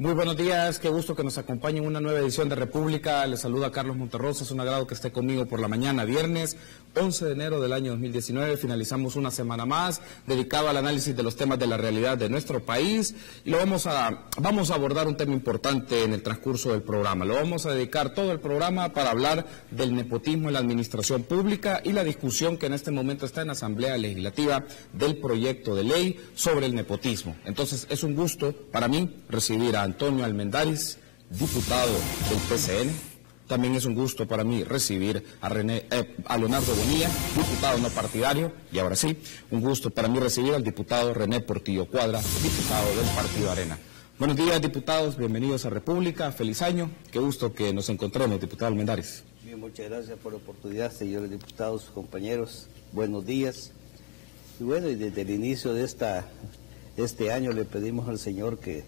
Muy buenos días, qué gusto que nos acompañe en una nueva edición de República. Les saluda Carlos Monterrosa, es un agrado que esté conmigo por la mañana, viernes 11 de enero del año 2019. Finalizamos una semana más dedicada al análisis de los temas de la realidad de nuestro país y vamos a abordar un tema importante en el transcurso del programa. Lo vamos a dedicar todo el programa para hablar del nepotismo en la administración pública y la discusión que en este momento está en la Asamblea Legislativa del proyecto de ley sobre el nepotismo. Entonces es un gusto para mí recibir a Antonio Almendaris, diputado del PCN. También es un gusto para mí recibir a Leonardo Bonilla, diputado no partidario. Y ahora sí, un gusto para mí recibir al diputado René Portillo Cuadra, diputado del Partido Arena. Buenos días, diputados, bienvenidos a República, feliz año. Qué gusto que nos encontremos, diputado Almendaris. Bien, muchas gracias por la oportunidad, señores diputados, compañeros. Buenos días. Y bueno, y desde el inicio de este año le pedimos al Señor que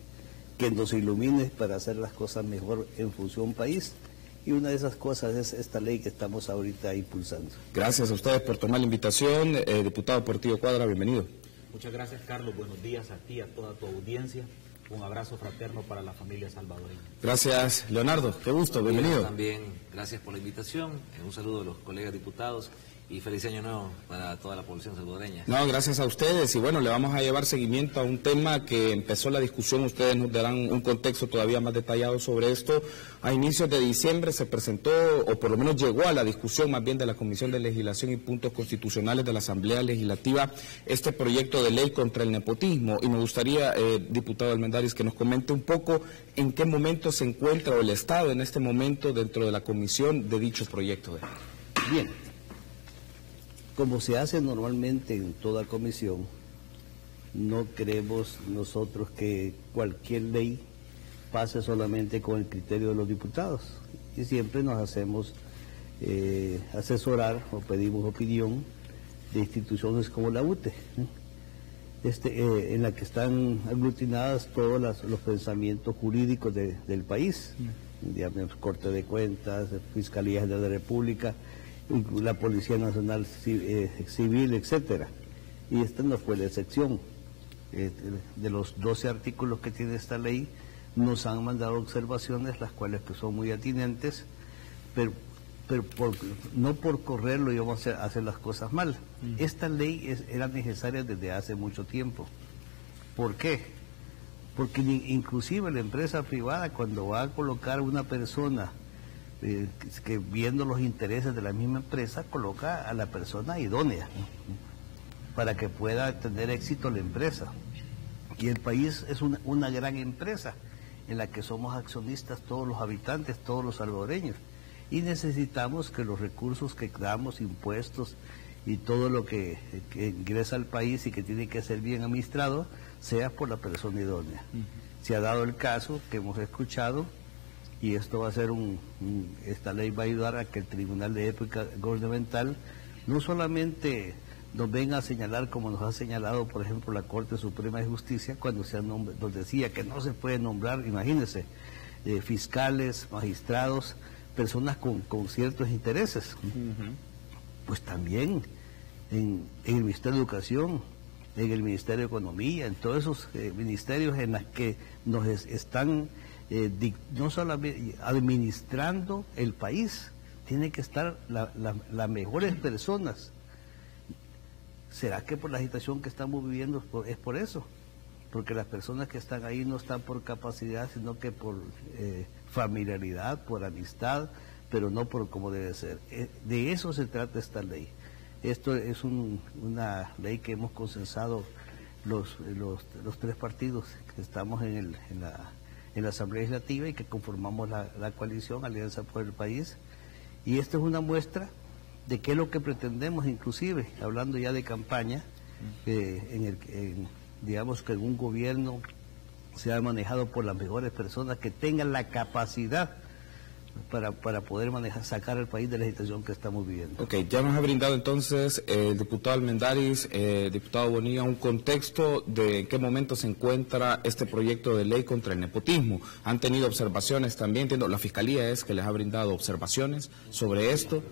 nos ilumine para hacer las cosas mejor en función país, y una de esas cosas es esta ley que estamos ahorita impulsando. Gracias a ustedes por tomar la invitación. Diputado Portillo Cuadra, bienvenido. Muchas gracias, Carlos, buenos días a ti, a toda tu audiencia, un abrazo fraterno para la familia salvadoreña. Gracias, Leonardo, qué gusto, bienvenido. También, gracias por la invitación, un saludo a los colegas diputados y feliz año nuevo para toda la población salvadoreña. No, gracias a ustedes, y bueno, le vamos a llevar seguimiento a un tema que empezó la discusión, ustedes nos darán un contexto todavía más detallado sobre esto. A inicios de diciembre se presentó, o por lo menos llegó a la discusión más bien de la Comisión de Legislación y Puntos Constitucionales de la Asamblea Legislativa, este proyecto de ley contra el nepotismo, y me gustaría, diputado Almendaris, que nos comente un poco en qué momento se encuentra, o el Estado en este momento, dentro de la comisión de dicho proyecto de ley. Bien. Como se hace normalmente en toda comisión, no creemos nosotros que cualquier ley pase solamente con el criterio de los diputados, y siempre nos hacemos asesorar o pedimos opinión de instituciones como la UTE, en la que están aglutinadas todos los pensamientos jurídicos del país, digamos, Corte de Cuentas, Fiscalía General de la República, la Policía Nacional Civil, etcétera. Y esta no fue la excepción. De los 12 artículos que tiene esta ley, nos han mandado observaciones, las cuales pues, son muy atinentes, pero no por correrlo íbamos a hacer las cosas mal. Esta ley era necesaria desde hace mucho tiempo. ¿Por qué? Porque inclusive la empresa privada, cuando va a colocar una persona que viendo los intereses de la misma empresa, coloca a la persona idónea para que pueda tener éxito la empresa. Y el país es una gran empresa en la que somos accionistas todos los habitantes, todos los salvadoreños, y necesitamos que los recursos que damos, impuestos y todo lo que ingresa al país y que tiene que ser bien administrado, sea por la persona idónea. Se ha dado el caso que hemos escuchado, y esto va a ser esta ley va a ayudar a que el Tribunal de Ética Gubernamental no solamente nos venga a señalar como nos ha señalado, por ejemplo, la Corte Suprema de Justicia, cuando nos decía que no se puede nombrar, imagínense, fiscales, magistrados, personas con ciertos intereses. Pues también en el Ministerio de Educación, en el Ministerio de Economía, en todos esos ministerios en los que nos están no solamente administrando el país, tienen que estar las mejores personas. ¿Será que por la agitación que estamos viviendo es por eso? Porque las personas que están ahí no están por capacidad, sino que por familiaridad, por amistad, pero no por cómo debe ser. De eso se trata esta ley. Esto es una ley que hemos consensado los tres partidos que estamos en la Asamblea Legislativa y que conformamos la coalición Alianza por el País. Y esta es una muestra de qué es lo que pretendemos, inclusive, hablando ya de campaña, digamos que en un gobierno sea manejado por las mejores personas que tengan la capacidad para poder sacar al país de la situación que estamos viviendo. Ok, ya nos ha brindado entonces el diputado Almendaris, diputado Bonilla, un contexto de en qué momento se encuentra este proyecto de ley contra el nepotismo. Han tenido observaciones también, entiendo, la Fiscalía es que les ha brindado observaciones sobre esto.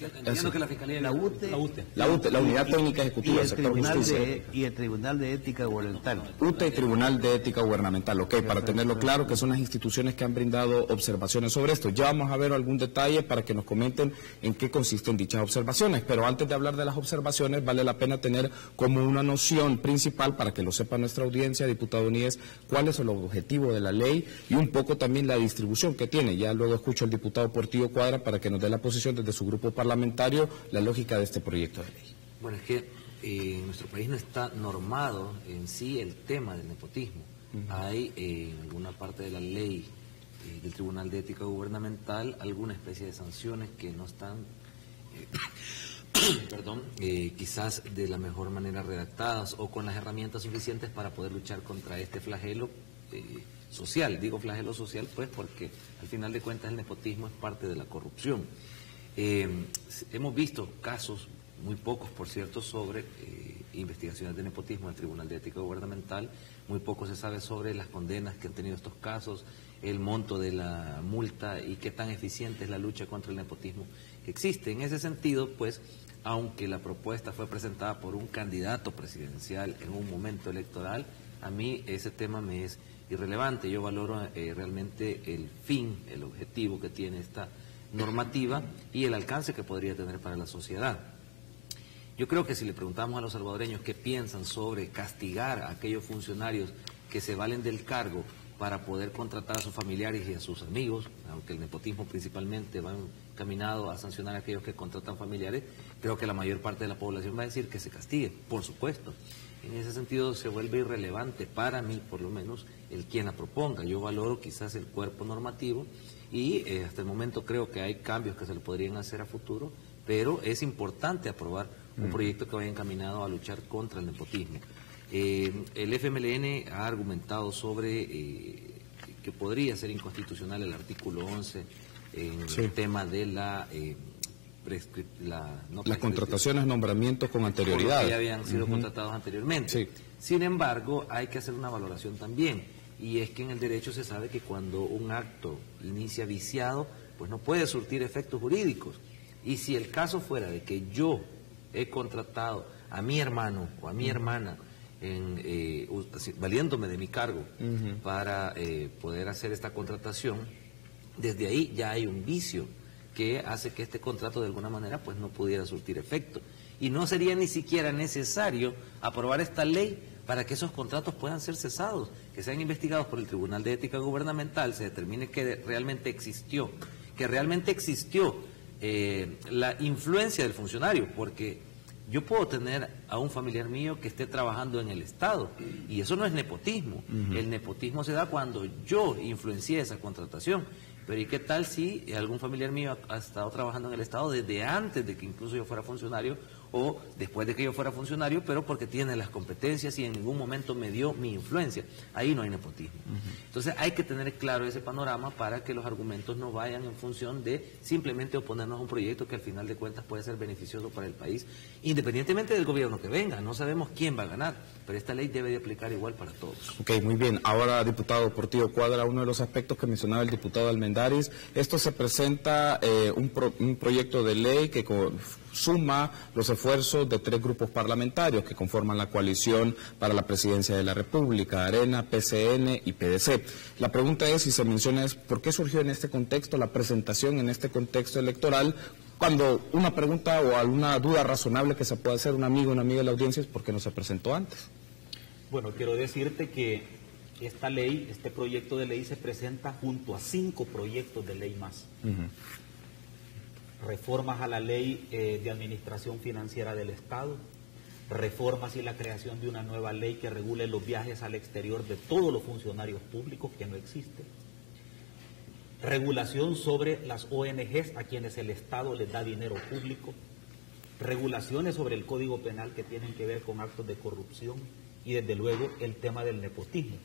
Entiendo que la Fiscalía... La UTE, La Unidad Técnica Ejecutiva del Sector Justicia. y el Tribunal de Ética Gubernamental. UTE y Tribunal de Ética Gubernamental, ok, para tenerlo claro, que son las instituciones que han brindado observaciones sobre esto. Ya vamos a ver algún detalle para que nos comenten en qué consisten dichas observaciones, pero antes de hablar de las observaciones, vale la pena tener como una noción principal, para que lo sepa nuestra audiencia, diputado Níez, cuál es el objetivo de la ley y un poco también la distribución que tiene. Ya luego escucho al diputado Portillo Cuadra para que nos dé la posición desde su grupo parlamentario, la lógica de este proyecto de ley. Bueno, es que en nuestro país no está normado en sí el tema del nepotismo. Hay en alguna parte de la ley del Tribunal de Ética Gubernamental alguna especie de sanciones que no están, quizás de la mejor manera redactadas o con las herramientas suficientes para poder luchar contra este flagelo social. Digo flagelo social pues porque al final de cuentas el nepotismo es parte de la corrupción. Hemos visto casos, muy pocos por cierto, sobre investigaciones de nepotismo en el Tribunal de Ética Gubernamental. Muy poco se sabe sobre las condenas que han tenido estos casos, el monto de la multa y qué tan eficiente es la lucha contra el nepotismo que existe. En ese sentido, pues, aunque la propuesta fue presentada por un candidato presidencial en un momento electoral, a mí ese tema me es irrelevante. Yo valoro realmente el fin, el objetivo que tiene esta normativa y el alcance que podría tener para la sociedad. Yo creo que si le preguntamos a los salvadoreños qué piensan sobre castigar a aquellos funcionarios que se valen del cargo para poder contratar a sus familiares y a sus amigos, aunque el nepotismo principalmente va encaminado a sancionar a aquellos que contratan familiares, creo que la mayor parte de la población va a decir que se castigue, por supuesto. En ese sentido se vuelve irrelevante para mí, por lo menos, el quien la proponga. Yo valoro quizás el cuerpo normativo y hasta el momento creo que hay cambios que se le podrían hacer a futuro, pero es importante aprobar un proyecto que vaya encaminado a luchar contra el nepotismo. El FMLN ha argumentado sobre que podría ser inconstitucional el artículo 11 en el tema de las contrataciones, nombramientos con anterioridad. Que ya habían sido contratados anteriormente. Sí. Sin embargo, hay que hacer una valoración también, y es que en el derecho se sabe que cuando un acto inicia viciado, pues no puede surtir efectos jurídicos. Y si el caso fuera de que yo he contratado a mi hermano o a mi hermana, valiéndome de mi cargo para poder hacer esta contratación, desde ahí ya hay un vicio que hace que este contrato de alguna manera pues no pudiera surtir efecto. Y no sería ni siquiera necesario aprobar esta ley para que esos contratos puedan ser cesados, que sean investigados por el Tribunal de Ética Gubernamental, se determine que realmente existió la influencia del funcionario, porque yo puedo tener a un familiar mío que esté trabajando en el Estado y eso no es nepotismo. El nepotismo se da cuando yo influencié esa contratación. Pero ¿y qué tal si algún familiar mío ha estado trabajando en el Estado desde antes de que incluso yo fuera funcionario o después de que yo fuera funcionario, pero porque tiene las competencias y en ningún momento me dio mi influencia? Ahí no hay nepotismo. Entonces hay que tener claro ese panorama para que los argumentos no vayan en función de simplemente oponernos a un proyecto que al final de cuentas puede ser beneficioso para el país, independientemente del gobierno que venga. No sabemos quién va a ganar, pero esta ley debe de aplicar igual para todos. Ok, muy bien. Ahora, diputado Portillo Cuadra, uno de los aspectos que mencionaba el diputado Almendaris, esto se presenta un proyecto de ley que suma los esfuerzos de 3 grupos parlamentarios que conforman la coalición para la presidencia de la República, Arena, PCN y PDC. La pregunta es, si se menciona, es ¿por qué surgió en este contexto la presentación en este contexto electoral? Cuando una pregunta o alguna duda razonable que se puede hacer un amigo o una amiga de la audiencia es ¿por qué no se presentó antes? Bueno, quiero decirte que esta ley, este proyecto de ley se presenta junto a 5 proyectos de ley más. Reformas a la ley de administración financiera del Estado, reformas y la creación de una nueva ley que regule los viajes al exterior de todos los funcionarios públicos, que no existe, regulación sobre las ONGs a quienes el Estado les da dinero público, regulaciones sobre el Código Penal que tienen que ver con actos de corrupción y desde luego el tema del nepotismo.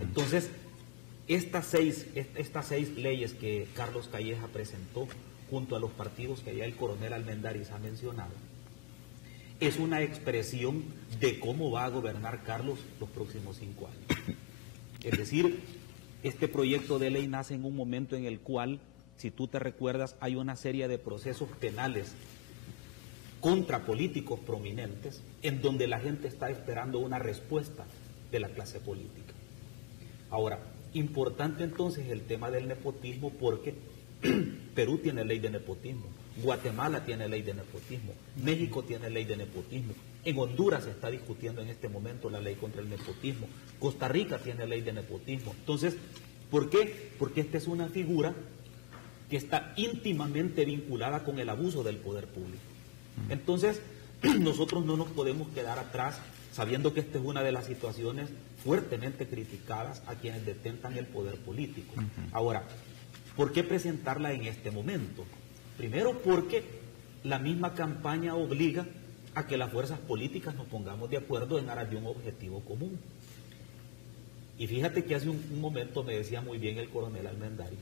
Entonces, estas seis leyes que Carlos Calleja presentó junto a los partidos que ya el coronel Almendaris ha mencionado, es una expresión de cómo va a gobernar Carlos los próximos 5 años. Es decir, este proyecto de ley nace en un momento en el cual si tú te recuerdas, hay una serie de procesos penales contra políticos prominentes en donde la gente está esperando una respuesta de la clase política. Ahora, importante entonces el tema del nepotismo, porque Perú tiene ley de nepotismo, Guatemala tiene ley de nepotismo, México tiene ley de nepotismo, en Honduras se está discutiendo en este momento la ley contra el nepotismo, Costa Rica tiene ley de nepotismo. Entonces, ¿por qué? Porque esta es una figura que está íntimamente vinculada con el abuso del poder público. Entonces, nosotros no nos podemos quedar atrás sabiendo que esta es una de las situaciones fuertemente criticadas a quienes detentan el poder político. Ahora, ¿por qué presentarla en este momento? Primero, porque la misma campaña obliga a que las fuerzas políticas nos pongamos de acuerdo en aras de un objetivo común. Y fíjate que hace un momento me decía muy bien el coronel Almendaris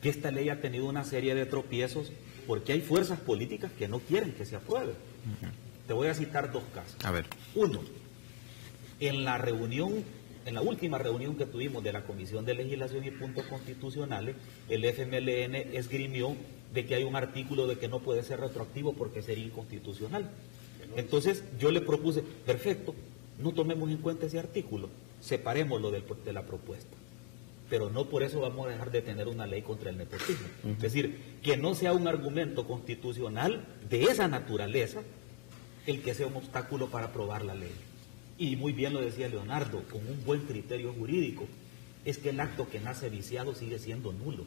que esta ley ha tenido una serie de tropiezos porque hay fuerzas políticas que no quieren que se apruebe. Te voy a citar dos casos. A ver. Uno, en la última reunión que tuvimos de la Comisión de Legislación y Puntos Constitucionales, el FMLN esgrimió de que hay un artículo de que no puede ser retroactivo porque sería inconstitucional. Entonces yo le propuse, perfecto, no tomemos en cuenta ese artículo, separémoslo de la propuesta. Pero no por eso vamos a dejar de tener una ley contra el nepotismo. Es decir, que no sea un argumento constitucional de esa naturaleza el que sea un obstáculo para aprobar la ley. Y muy bien lo decía Leonardo, con un buen criterio jurídico, es que el acto que nace viciado sigue siendo nulo.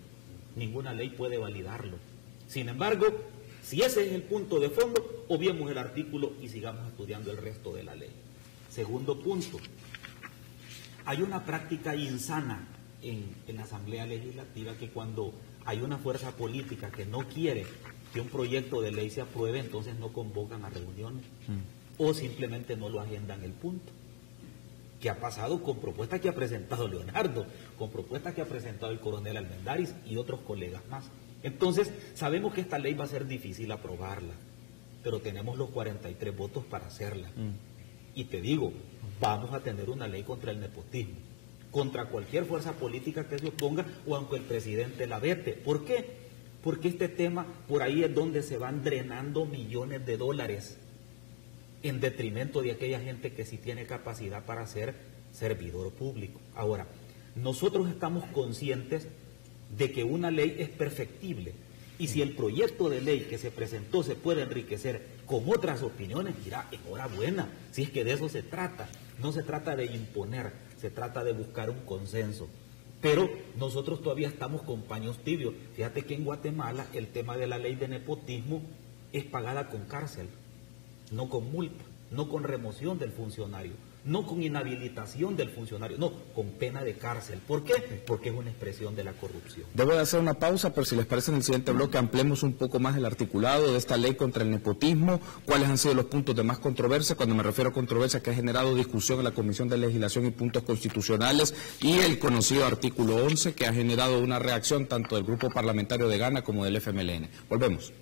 Ninguna ley puede validarlo. Sin embargo, si ese es el punto de fondo, obviemos el artículo y sigamos estudiando el resto de la ley. Segundo punto, hay una práctica insana en la Asamblea Legislativa que cuando hay una fuerza política que no quiere que un proyecto de ley se apruebe, entonces no convocan a reuniones o simplemente no lo agendan el punto. ¿Qué ha pasado con propuestas que ha presentado Leonardo, con propuestas que ha presentado el coronel Almendaris y otros colegas más? Entonces, sabemos que esta ley va a ser difícil aprobarla, pero tenemos los 43 votos para hacerla. Y te digo, vamos a tener una ley contra el nepotismo, contra cualquier fuerza política que se oponga o aunque el presidente la vete. ¿Por qué? Porque este tema, por ahí es donde se van drenando millones de dólares en detrimento de aquella gente que sí tiene capacidad para ser servidor público. Ahora, nosotros estamos conscientes de que una ley es perfectible y si el proyecto de ley que se presentó se puede enriquecer con otras opiniones, mira, enhorabuena, si es que de eso se trata. No se trata de imponer, se trata de buscar un consenso. Pero nosotros todavía estamos con paños tibios. Fíjate que en Guatemala el tema de la ley de nepotismo es pagada con cárcel, no con multa, no con remoción del funcionario, no con inhabilitación del funcionario, no, con pena de cárcel. ¿Por qué? Porque es una expresión de la corrupción. Debo de hacer una pausa, pero si les parece en el siguiente bloque ampliemos un poco más el articulado de esta ley contra el nepotismo, cuáles han sido los puntos de más controversia, cuando me refiero a controversia que ha generado discusión en la Comisión de Legislación y Puntos Constitucionales, y el conocido artículo 11 que ha generado una reacción tanto del Grupo Parlamentario de Gana como del FMLN. Volvemos.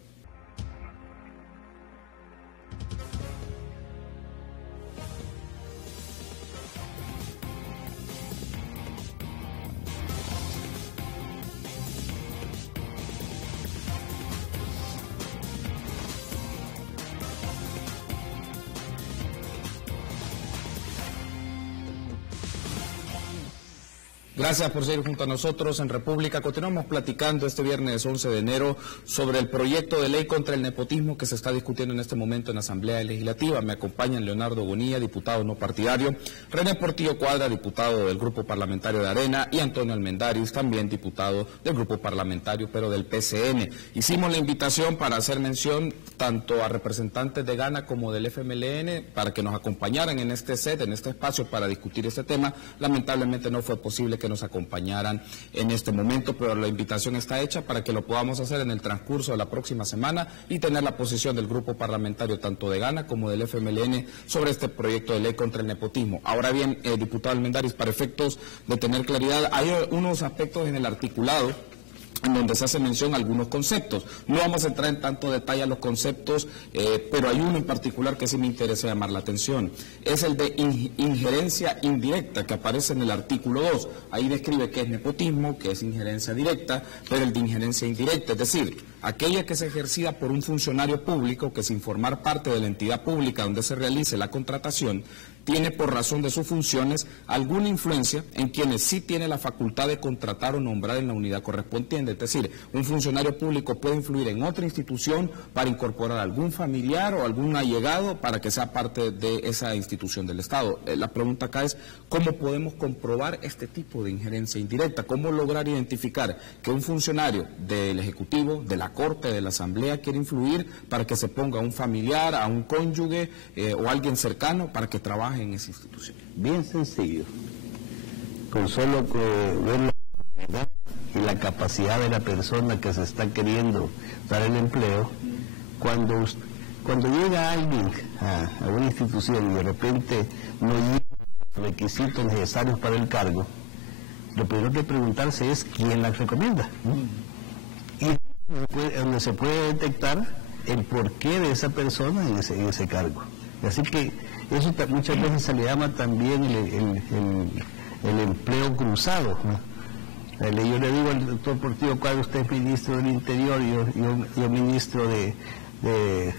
Gracias por seguir junto a nosotros en República. Continuamos platicando este viernes 11 de enero sobre el proyecto de ley contra el nepotismo que se está discutiendo en este momento en la Asamblea Legislativa. Me acompañan Leonardo Bonilla, diputado no partidario, René Portillo Cuadra, diputado del Grupo Parlamentario de Arena, y Antonio Almendaris, también diputado del Grupo Parlamentario, pero del PCN. Hicimos la invitación para hacer mención tanto a representantes de Gana como del FMLN para que nos acompañaran en este set, en este espacio para discutir este tema. Lamentablemente no fue posible que nos acompañaran en este momento, pero la invitación está hecha para que lo podamos hacer en el transcurso de la próxima semana y tener la posición del grupo parlamentario tanto de Gana como del FMLN sobre este proyecto de ley contra el nepotismo. Ahora bien, diputado Almendaris, para efectos de tener claridad, hay unos aspectos en el articulado en donde se hace mención a algunos conceptos. No vamos a entrar en tanto detalle a los conceptos, pero hay uno en particular que sí me interesa llamar la atención. Es el de injerencia indirecta, que aparece en el artículo 2. Ahí describe qué es nepotismo, qué es injerencia directa, pero el de injerencia indirecta, es decir, aquella que es ejercida por un funcionario público que, sin formar parte de la entidad pública donde se realice la contratación, tiene por razón de sus funciones alguna influencia en quienes sí tiene la facultad de contratar o nombrar en la unidad correspondiente. Es decir, un funcionario público puede influir en otra institución para incorporar algún familiar o algún allegado para que sea parte de esa institución del Estado. La pregunta acá es, ¿cómo podemos comprobar este tipo de injerencia indirecta? ¿Cómo lograr identificar que un funcionario del Ejecutivo, de la Corte, de la Asamblea quiere influir para que se ponga a un familiar, a un cónyuge o alguien cercano para que trabaje en esa institución? Bien sencillo, con solo ver la calidad y la capacidad de la persona que se está queriendo dar el empleo. Cuando llega alguien a una institución y de repente no llega los requisitos necesarios para el cargo, lo primero que preguntarse es quién la recomienda, y donde se puede detectar el porqué de esa persona en ese cargo. Así que eso muchas veces se le llama también el empleo cruzado, ¿no? Yo le digo al doctor Portillo Cuadra, usted es ministro del Interior, yo ministro de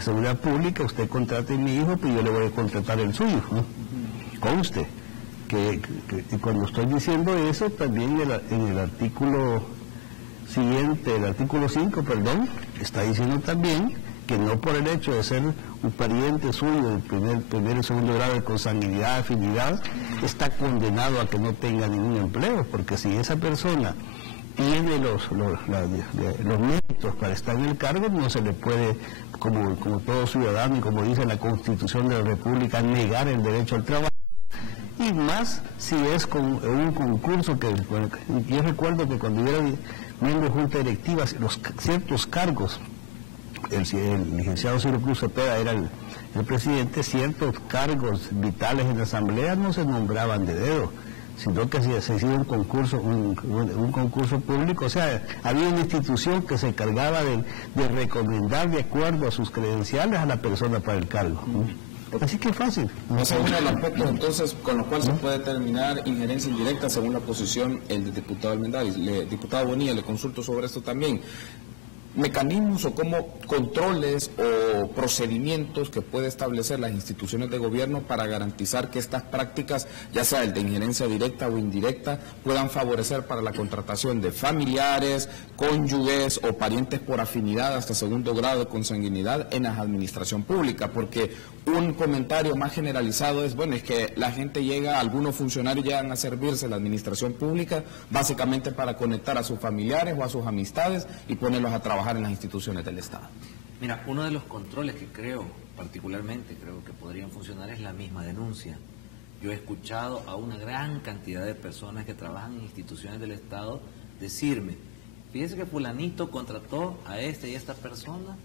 Seguridad Pública, usted contrate a mi hijo, pues yo le voy a contratar el suyo, ¿no? Conste que cuando estoy diciendo eso, también en el artículo siguiente, el artículo 5, perdón, está diciendo también que no por el hecho de ser un pariente suyo del primer y segundo grado de consanguinidad, afinidad, está condenado a que no tenga ningún empleo, porque si esa persona tiene los méritos para estar en el cargo, no se le puede, como todo ciudadano y como dice la Constitución de la República, negar el derecho al trabajo. Y más si es con un concurso yo recuerdo que cuando yo era miembro de junta directiva, ciertos cargos, el licenciado Ciro Cruz Cepeda era el presidente, ciertos cargos vitales en la asamblea no se nombraban de dedo, sino que se hacía un concurso público. O sea, había una institución que se encargaba de recomendar de acuerdo a sus credenciales a la persona para el cargo. Así que es fácil. Ese es uno de los aspectos, entonces, con lo cual se puede determinar injerencia indirecta según la posición del diputado Almendaris. Diputado Bonilla, le consulto sobre esto también. Mecanismos o como controles o procedimientos que puede establecer las instituciones de gobierno para garantizar que estas prácticas, ya sea el de injerencia directa o indirecta, puedan favorecer para la contratación de familiares, cónyuges o parientes por afinidad hasta segundo grado de consanguinidad en la administración pública, porque un comentario más generalizado es, bueno, es que la gente algunos funcionarios llegan a servirse en la administración pública básicamente para conectar a sus familiares o a sus amistades y ponerlos a trabajar en las instituciones del Estado. Mira, uno de los controles que particularmente creo que podrían funcionar es la misma denuncia. Yo he escuchado a una gran cantidad de personas que trabajan en instituciones del Estado decirme, fíjese que fulanito contrató a esta y esta persona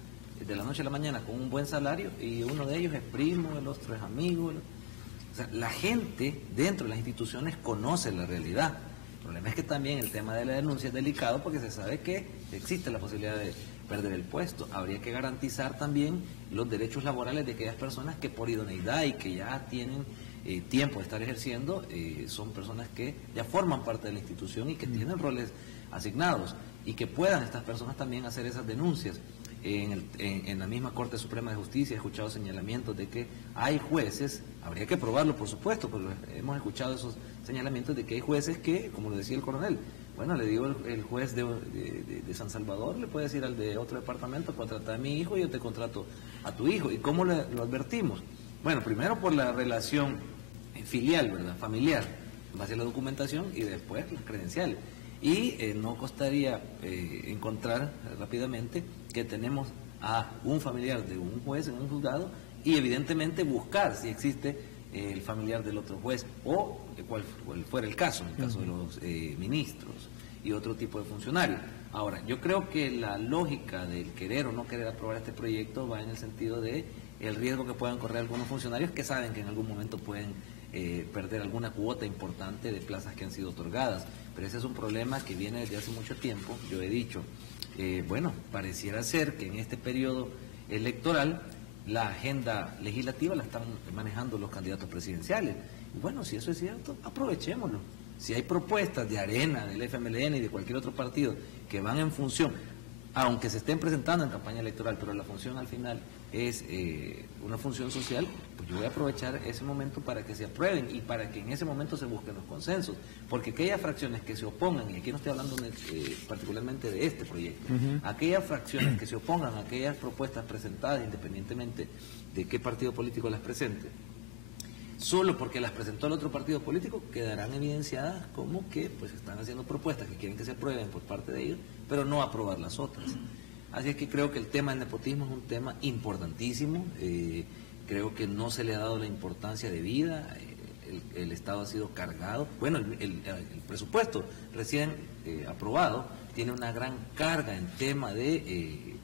de la noche a la mañana con un buen salario y uno de ellos es primo, el otro es amigo. O sea, la gente dentro de las instituciones conoce la realidad. El problema es que también el tema de la denuncia es delicado porque se sabe que existe la posibilidad de perder el puesto. Habría que garantizar también los derechos laborales de aquellas personas que por idoneidad y que ya tienen tiempo de estar ejerciendo, son personas que ya forman parte de la institución y que tienen roles asignados y que puedan estas personas también hacer esas denuncias. En la misma Corte Suprema de Justicia he escuchado señalamientos de que hay jueces, habría que probarlo por supuesto, pero hemos escuchado esos señalamientos de que hay jueces que, como lo decía el coronel, bueno, le digo el juez de San Salvador, le puede decir al de otro departamento, contrata a mi hijo y yo te contrato a tu hijo. ¿Y cómo lo advertimos? Bueno, primero por la relación filial, ¿verdad? Familiar, en base a la documentación y después las credenciales. Y no costaría encontrar rápidamente que tenemos a un familiar de un juez en un juzgado y evidentemente buscar si existe el familiar del otro juez o cual fuera el caso, en el caso de los ministros y otro tipo de funcionarios. Ahora, yo creo que la lógica del querer o no querer aprobar este proyecto va en el sentido de el riesgo que puedan correr algunos funcionarios que saben que en algún momento pueden perder alguna cuota importante de plazas que han sido otorgadas. Pero ese es un problema que viene desde hace mucho tiempo. Yo he dicho, bueno, pareciera ser que en este periodo electoral la agenda legislativa la están manejando los candidatos presidenciales. Y bueno, si eso es cierto, aprovechémoslo. Si hay propuestas de Arena, del FMLN y de cualquier otro partido que van en función, aunque se estén presentando en campaña electoral, pero la función al final es una función social, pues yo voy a aprovechar ese momento para que se aprueben y para que en ese momento se busquen los consensos, porque aquellas fracciones que se opongan, y aquí no estoy hablando particularmente de este proyecto, aquellas fracciones que se opongan a aquellas propuestas presentadas, independientemente de qué partido político las presente, solo porque las presentó el otro partido político, quedarán evidenciadas como que pues están haciendo propuestas que quieren que se aprueben por parte de ellos, pero no aprobar las otras. Así es que creo que el tema del nepotismo es un tema importantísimo, creo que no se le ha dado la importancia debida, el Estado ha sido cargado, bueno, el presupuesto recién aprobado tiene una gran carga en tema de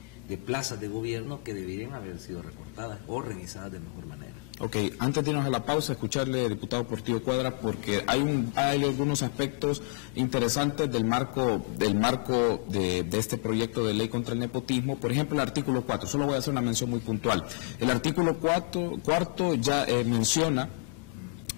plazas de gobierno que deberían haber sido recortadas o revisadas de mejor manera. Ok, antes de irnos a la pausa, escucharle, diputado Portillo Cuadra, porque hay algunos aspectos interesantes del marco de este proyecto de ley contra el nepotismo. Por ejemplo, el artículo 4, solo voy a hacer una mención muy puntual. El artículo cuarto ya menciona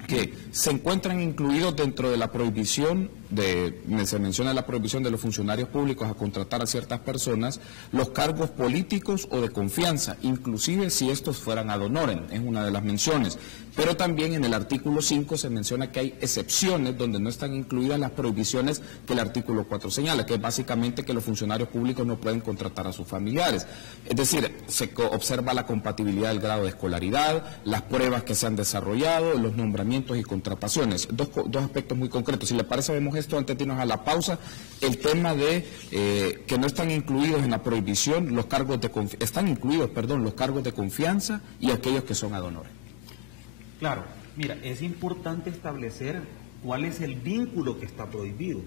que se encuentran incluidos dentro de la prohibición, se menciona la prohibición de los funcionarios públicos a contratar a ciertas personas los cargos políticos o de confianza, inclusive si estos fueran ad honorem, es una de las menciones. Pero también en el artículo 5 se menciona que hay excepciones donde no están incluidas las prohibiciones que el artículo 4 señala, que es básicamente que los funcionarios públicos no pueden contratar a sus familiares. Es decir, se observa la compatibilidad del grado de escolaridad, las pruebas que se han desarrollado, los nombramientos y contrataciones. Dos aspectos muy concretos. Si le parece, vemos esto antes de irnos a la pausa. El tema de que no están incluidos en la prohibición los cargos están incluidos, los cargos de confianza y aquellos que son ad honorem. Claro, mira, es importante establecer cuál es el vínculo que está prohibido,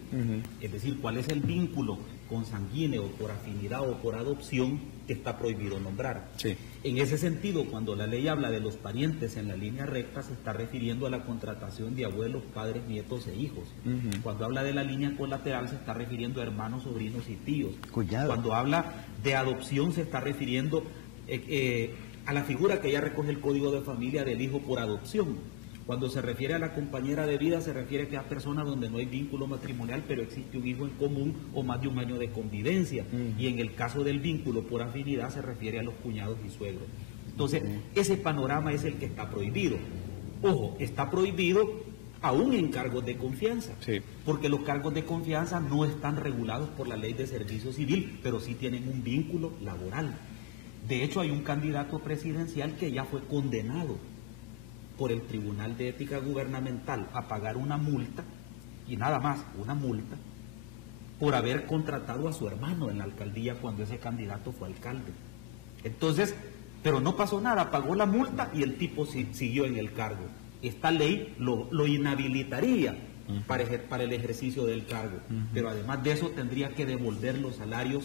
es decir, cuál es el vínculo consanguíneo, por afinidad o por adopción que está prohibido nombrar. Sí. En ese sentido, cuando la ley habla de los parientes en la línea recta, se está refiriendo a la contratación de abuelos, padres, nietos e hijos. Cuando habla de la línea colateral, se está refiriendo a hermanos, sobrinos y tíos. Cuñado. Cuando habla de adopción, se está refiriendo a la figura que ya recoge el Código de Familia del hijo por adopción. Cuando se refiere a la compañera de vida, se refiere a aquella persona donde no hay vínculo matrimonial, pero existe un hijo en común o más de un año de convivencia. Y en el caso del vínculo por afinidad, se refiere a los cuñados y suegros. Entonces, ese panorama es el que está prohibido. Ojo, está prohibido aún en cargos de confianza, porque los cargos de confianza no están regulados por la Ley de Servicio Civil, pero sí tienen un vínculo laboral. De hecho, hay un candidato presidencial que ya fue condenado por el Tribunal de Ética Gubernamental a pagar una multa, y nada más, una multa, por haber contratado a su hermano en la alcaldía cuando ese candidato fue alcalde. Entonces, pero no pasó nada, pagó la multa y el tipo siguió en el cargo. Esta ley lo inhabilitaría para el ejercicio del cargo, pero además de eso tendría que devolver los salarios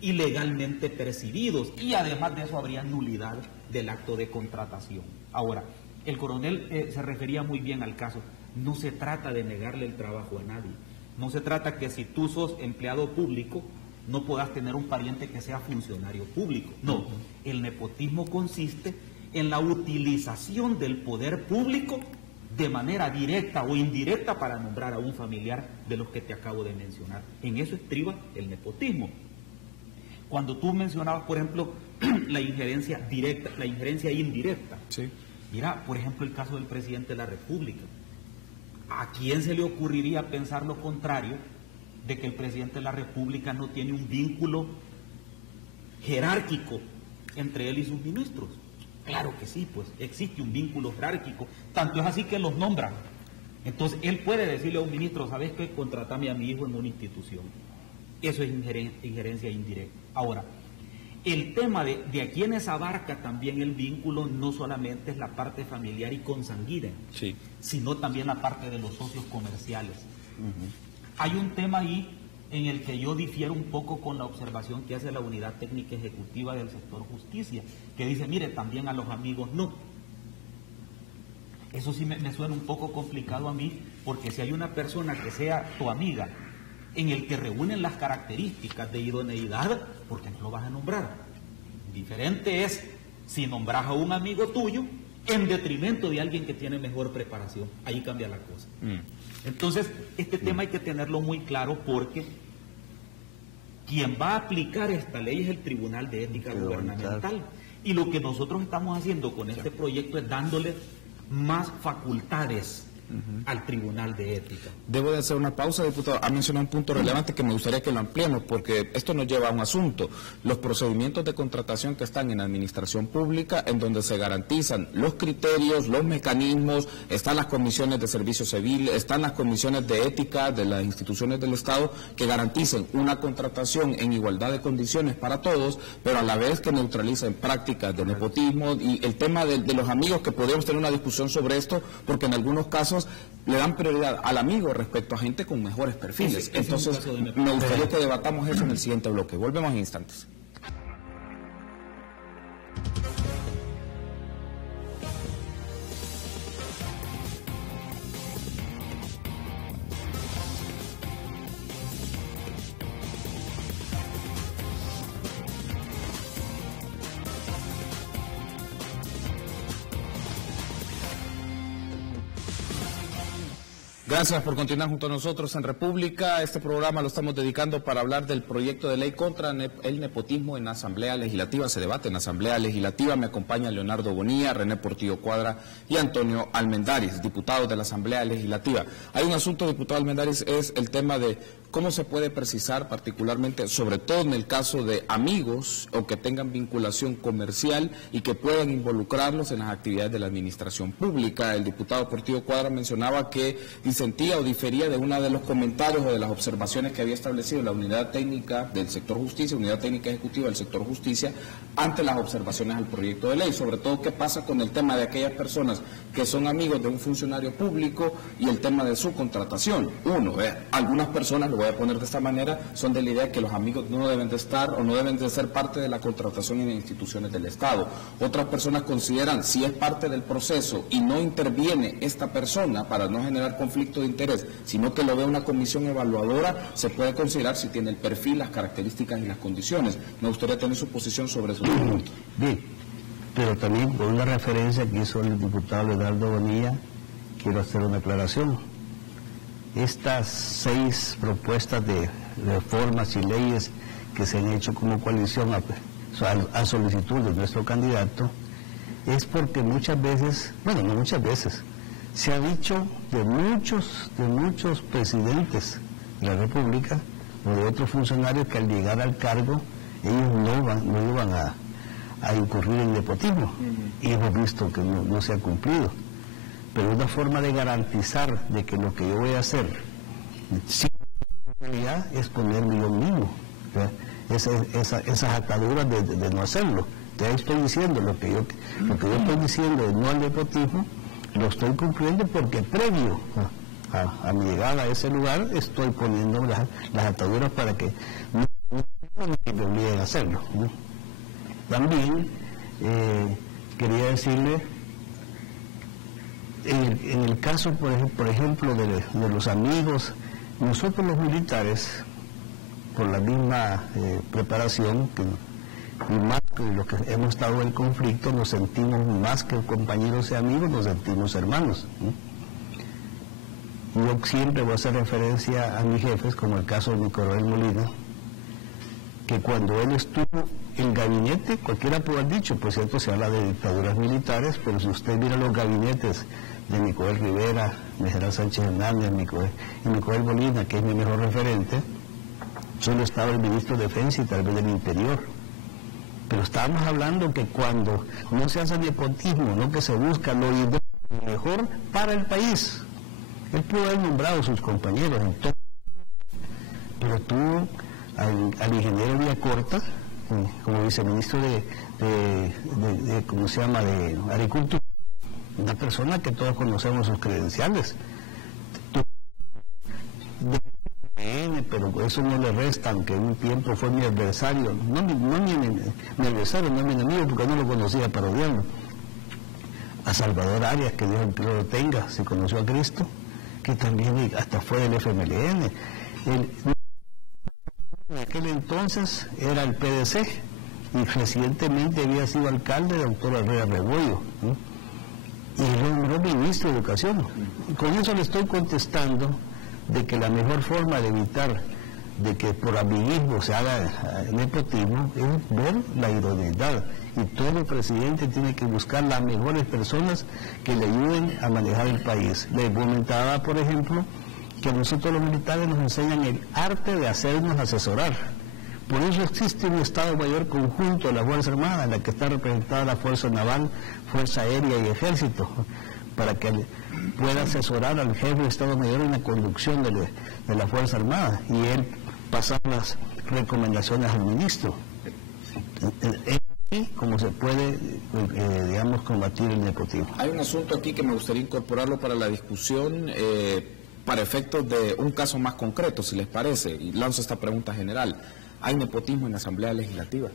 ilegalmente percibidos y además de eso habría nulidad del acto de contratación. Ahora, el coronel se refería muy bien al caso. No se trata de negarle el trabajo a nadie. No se trata que si tú sos empleado público no puedas tener un pariente que sea funcionario público. No, el nepotismo consiste en la utilización del poder público de manera directa o indirecta para nombrar a un familiar de los que te acabo de mencionar. En eso estriba el nepotismo. Cuando tú mencionabas, por ejemplo, la injerencia directa, la injerencia indirecta. Sí. Mira, por ejemplo, el caso del presidente de la República. ¿A quién se le ocurriría pensar lo contrario de que el presidente de la República no tiene un vínculo jerárquico entre él y sus ministros? Claro que sí, pues existe un vínculo jerárquico. Tanto es así que los nombran. Entonces, él puede decirle a un ministro, ¿sabes qué? Contrátame a mi hijo en una institución. Eso es injerencia indirecta. Ahora, el tema de a quienes abarca también el vínculo no solamente es la parte familiar y consanguínea, sino también la parte de los socios comerciales. Hay un tema ahí en el que yo difiero un poco con la observación que hace la Unidad Técnica Ejecutiva del sector justicia, que dice, mire, también a los amigos no. Eso sí me suena un poco complicado a mí, porque si hay una persona que sea tu amiga, en el que reúnen las características de idoneidad, ¿por qué no lo vas a nombrar? Diferente es si nombras a un amigo tuyo en detrimento de alguien que tiene mejor preparación. Ahí cambia la cosa. Entonces, este tema hay que tenerlo muy claro, porque quien va a aplicar esta ley es el Tribunal de Ética Gubernamental. Y lo que nosotros estamos haciendo con este proyecto es dándole más facultades al Tribunal de Ética. Debo de hacer una pausa, diputado. Ha mencionado un punto relevante que me gustaría que lo ampliemos, porque esto nos lleva a un asunto. Los procedimientos de contratación que están en la administración pública, en donde se garantizan los criterios, los mecanismos, están las comisiones de servicio civil, están las comisiones de ética de las instituciones del Estado, que garanticen una contratación en igualdad de condiciones para todos, pero a la vez que neutralicen prácticas de nepotismo y el tema de los amigos, que podríamos tener una discusión sobre esto, porque en algunos casos le dan prioridad al amigo respecto a gente con mejores perfiles. Entonces, me gustaría que debatamos eso en el siguiente bloque. Volvemos en instantes. Gracias por continuar junto a nosotros en República. Este programa lo estamos dedicando para hablar del proyecto de ley contra el nepotismo en la Asamblea Legislativa. Se debate en la Asamblea Legislativa. Me acompaña Leonardo Bonilla, René Portillo Cuadra y Antonio Almendaris, diputados de la Asamblea Legislativa. Hay un asunto, diputado Almendaris, es el tema de cómo se puede precisar particularmente, sobre todo en el caso de amigos o que tengan vinculación comercial y que puedan involucrarlos en las actividades de la administración pública. El diputado Portillo Cuadra mencionaba que disentía o difería de uno de los comentarios o de las observaciones que había establecido la Unidad Técnica del Sector Justicia, Unidad Técnica Ejecutiva del Sector Justicia, ante las observaciones al proyecto de ley. Sobre todo, ¿qué pasa con el tema de aquellas personas que son amigos de un funcionario público y el tema de su contratación? Uno, algunas personas, lo voy a poner de esta manera, son de la idea que los amigos no deben de estar o no deben de ser parte de la contratación en instituciones del Estado. Otras personas consideran, si es parte del proceso y no interviene esta persona para no generar conflicto de interés, sino que lo ve una comisión evaluadora, se puede considerar si tiene el perfil, las características y las condiciones. Me gustaría tener su posición sobre eso. Bien, pero también por una referencia que hizo el diputado Leonardo Bonilla, quiero hacer una aclaración. Estas 6 propuestas de reformas y leyes que se han hecho como coalición a solicitud de nuestro candidato, es porque muchas veces, bueno, no muchas veces, se ha dicho de muchos presidentes de la República o de otros funcionarios que al llegar al cargo ellos no iban a incurrir en nepotismo, y hemos visto que no se ha cumplido. Pero una forma de garantizar de que lo que yo voy a hacer sin realidad es ponerme yo mismo, esas ataduras de no hacerlo. Ya estoy diciendo lo que yo estoy diciendo de no al nepotismo, lo estoy cumpliendo porque previo a mi llegada a ese lugar estoy poniendo las ataduras para que no me obliguen a hacerlo, ¿no? También quería decirle, en el caso, por ejemplo, de los amigos, nosotros los militares, por la misma preparación, y más que los que hemos estado en el conflicto, nos sentimos más que compañeros y amigos, nos sentimos hermanos, ¿no? Yo siempre voy a hacer referencia a mis jefes, como el caso de mi coronel Molina, que cuando él estuvo en el gabinete, cualquiera puede haber dicho, por cierto, se habla de dictaduras militares, pero si usted mira los gabinetes de Nicolás Rivera, de General Sánchez Hernández y Nicolás Molina, que es mi mejor referente, solo estaba el ministro de Defensa y tal vez del Interior. Pero estábamos hablando que cuando no se hace nepotismo, no que se busca lo mejor para el país, él pudo haber nombrado a sus compañeros, entonces, pero tuvo al ingeniero Villacorta como viceministro de ¿cómo se llama?, de Agricultura, una persona que todos conocemos sus credenciales, pero eso no le resta, aunque en un tiempo fue mi adversario, no mi adversario, no mi enemigo, porque no lo conocía para odiarlo. a Salvador Arias, que Dios lo tenga, se conoció a Cristo, que también hasta fue del FMLN. En aquel entonces era el PDC y recientemente había sido alcalde de doctor Herrera Rebollo, ¿no? Y nombró ministro de Educación. Y con eso le estoy contestando de que la mejor forma de evitar de que por amiguismo se haga nepotismo es ver la idoneidad, y todo presidente tiene que buscar las mejores personas que le ayuden a manejar el país. Les comentaba, por ejemplo, que nosotros los militares nos enseñan el arte de hacernos asesorar. Por eso existe un Estado Mayor conjunto de la Fuerza Armada, en la que está representada la Fuerza Naval, Fuerza Aérea y Ejército, para que pueda asesorar al jefe de Estado Mayor en la conducción de la Fuerza Armada, y él pasar las recomendaciones al ministro. Es así como se puede, digamos, combatir el nepotismo. Hay un asunto aquí que me gustaría incorporarlo para la discusión, para efectos de un caso más concreto, si les parece, y lanzo esta pregunta general. ¿Hay nepotismo en la Asamblea Legislativa?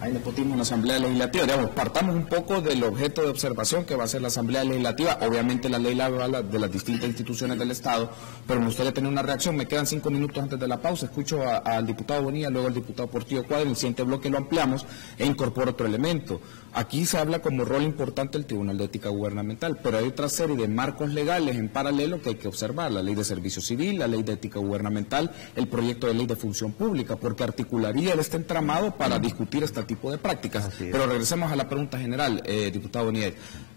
¿Hay nepotismo en la Asamblea Legislativa? Digamos, partamos un poco del objeto de observación que va a ser la Asamblea Legislativa. Obviamente la ley la habla de las distintas instituciones del Estado, pero me gustaría tener una reacción. Me quedan 5 minutos antes de la pausa. Escucho al diputado Bonilla, luego al diputado Portillo Cuadra. En el siguiente bloque lo ampliamos e incorporo otro elemento. Aquí se habla como rol importante el Tribunal de Ética Gubernamental, pero hay otra serie de marcos legales en paralelo que hay que observar: la Ley de Servicio Civil, la Ley de Ética Gubernamental, el proyecto de Ley de Función Pública, porque articularía este entramado para discutir este tipo de prácticas. Pero regresemos a la pregunta general, diputado Bonilla.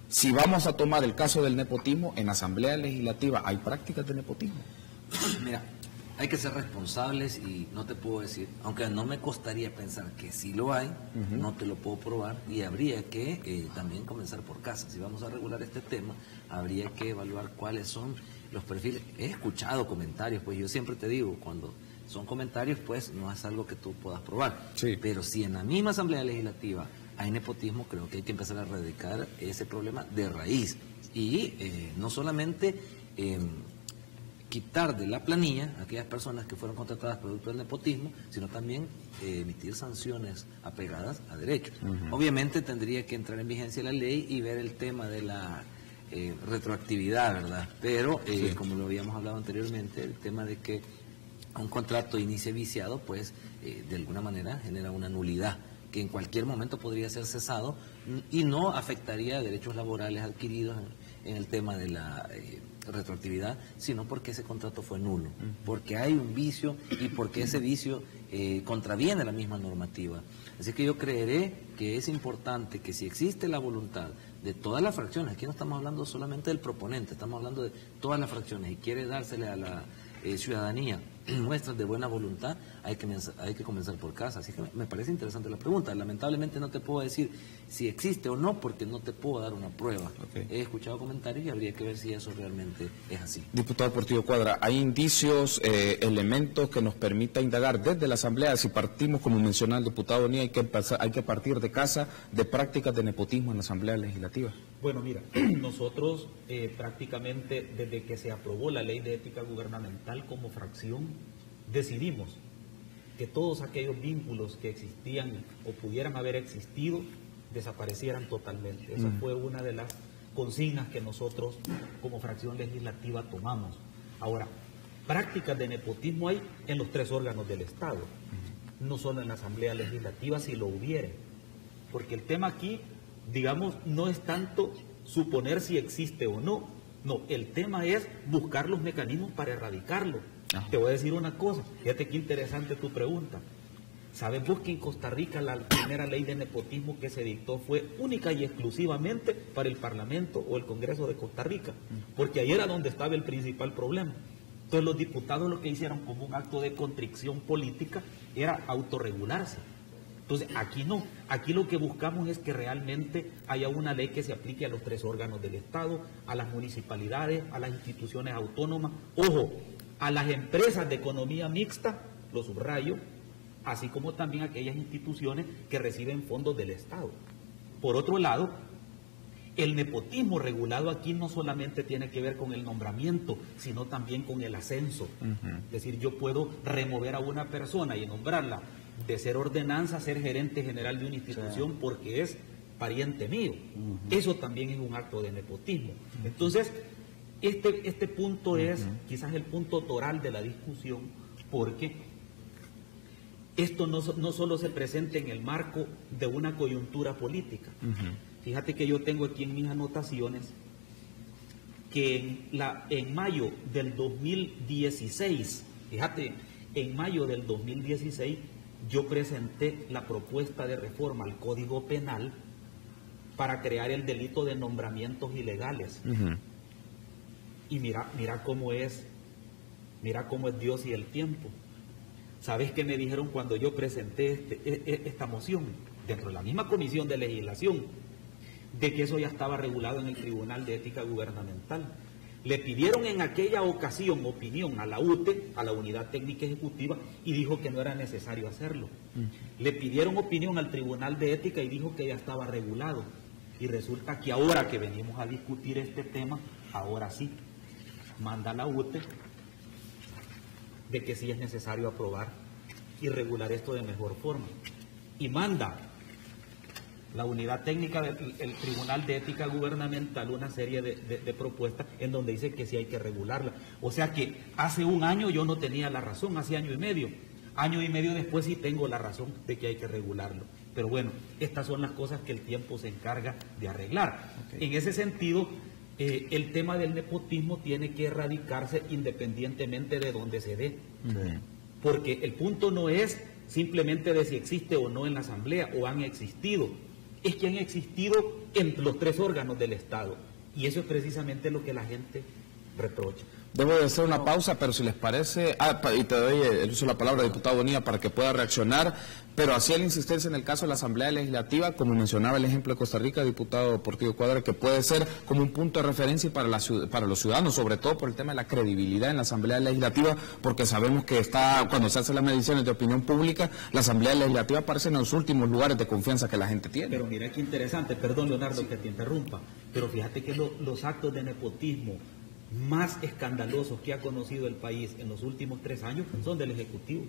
Si vamos a tomar el caso del nepotismo, en Asamblea Legislativa, ¿hay prácticas de nepotismo? Mira, hay que ser responsables y no te puedo decir, aunque no me costaría pensar que sí lo hay, no te lo puedo probar, y habría que también comenzar por casa. Si vamos a regular este tema, habría que evaluar cuáles son los perfiles. He escuchado comentarios, pues yo siempre te digo, cuando son comentarios, pues no es algo que tú puedas probar. Sí. Pero si en la misma Asamblea Legislativa hay nepotismo, creo que hay que empezar a erradicar ese problema de raíz. Y no solamente quitar de la planilla a aquellas personas que fueron contratadas producto del nepotismo, sino también emitir sanciones apegadas a derechos. Obviamente tendría que entrar en vigencia la ley y ver el tema de la retroactividad, ¿verdad? Pero, como lo habíamos hablado anteriormente, el tema de que un contrato inicie viciado, pues de alguna manera genera una nulidad que en cualquier momento podría ser cesado y no afectaría derechos laborales adquiridos en el tema de la retroactividad, sino porque ese contrato fue nulo, porque hay un vicio y porque ese vicio contraviene la misma normativa. Así que yo creeré que es importante que si existe la voluntad de todas las fracciones, aquí no estamos hablando solamente del proponente, estamos hablando de todas las fracciones, y quiere dársele a la ciudadanía muestras de buena voluntad, hay que comenzar por casa. Así que me parece interesante la pregunta. Lamentablemente no te puedo decir si existe o no, porque no te puedo dar una prueba. He escuchado comentarios y habría que ver si eso realmente es así. Diputado Portillo Cuadra, ¿hay indicios, elementos que nos permita indagar desde la Asamblea? Si partimos, como mencionaba el diputado Bonilla, hay que partir de casa de prácticas de nepotismo en la Asamblea Legislativa. Bueno, mira, nosotros prácticamente desde que se aprobó la Ley de Ética Gubernamental como fracción, decidimos que todos aquellos vínculos que existían o pudieran haber existido desaparecieran totalmente. Esa fue una de las consignas que nosotros como fracción legislativa tomamos. Ahora, prácticas de nepotismo hay en los 3 órganos del Estado, no solo en la Asamblea Legislativa si lo hubiera, porque el tema aquí, digamos, no es tanto suponer si existe o no, el tema es buscar los mecanismos para erradicarlo. Te voy a decir una cosa, fíjate qué interesante tu pregunta. ¿Sabes vos que en Costa Rica la primera ley de nepotismo que se dictó fue única y exclusivamente para el Parlamento o el Congreso de Costa Rica? Porque ahí era donde estaba el principal problema. Entonces los diputados lo que hicieron como un acto de contrición política era autorregularse. Entonces aquí no, aquí lo que buscamos es que realmente haya una ley que se aplique a los 3 órganos del Estado, a las municipalidades, a las instituciones autónomas, ojo, a las empresas de economía mixta, lo subrayo, así como también a aquellas instituciones que reciben fondos del Estado. Por otro lado, el nepotismo regulado aquí no solamente tiene que ver con el nombramiento, sino también con el ascenso. Es decir, yo puedo remover a una persona y nombrarla de ser ordenanza a ser gerente general de una institución porque es pariente mío. Eso también es un acto de nepotismo. Entonces, este punto es quizás el punto toral de la discusión, porque esto no solo se presenta en el marco de una coyuntura política. Fíjate que yo tengo aquí en mis anotaciones que en mayo del 2016, fíjate, en mayo del 2016 yo presenté la propuesta de reforma al Código Penal para crear el delito de nombramientos ilegales. Y mira cómo es Dios y el tiempo. ¿Sabes qué me dijeron cuando yo presenté esta moción? Dentro de la misma Comisión de Legislación, de que eso ya estaba regulado en el Tribunal de Ética Gubernamental. Le pidieron en aquella ocasión opinión a la UTE, a la Unidad Técnica Ejecutiva, y dijo que no era necesario hacerlo. Le pidieron opinión al Tribunal de Ética y dijo que ya estaba regulado. Y resulta que ahora que venimos a discutir este tema, ahora sí, manda la UTE de que sí es necesario aprobar y regular esto de mejor forma. Y manda la Unidad Técnica del Tribunal de Ética Gubernamental una serie de propuestas en donde dice que sí hay que regularla. O sea que hace un año yo no tenía la razón, hace año y medio. Año y medio después sí tengo la razón de que hay que regularlo. Pero bueno, estas son las cosas que el tiempo se encarga de arreglar. En ese sentido, el tema del nepotismo tiene que erradicarse independientemente de donde se dé. Porque el punto no es simplemente de si existe o no en la Asamblea, o han existido. Es que han existido en los tres órganos del Estado. Y eso es precisamente lo que la gente reprocha. Debo de hacer una pausa, pero si les parece, y te doy el uso de la palabra, diputado Bonilla, para que pueda reaccionar, pero hacía la insistencia en el caso de la Asamblea Legislativa, como mencionaba el ejemplo de Costa Rica, diputado Portillo Cuadra, que puede ser como un punto de referencia para los ciudadanos, sobre todo por el tema de la credibilidad en la Asamblea Legislativa, porque sabemos que cuando se hacen las mediciones de opinión pública, la Asamblea Legislativa aparece en los últimos lugares de confianza que la gente tiene. Pero mira qué interesante, perdón Leonardo que te interrumpa, pero fíjate que los actos de nepotismo más escandalosos que ha conocido el país en los últimos 3 años son del Ejecutivo,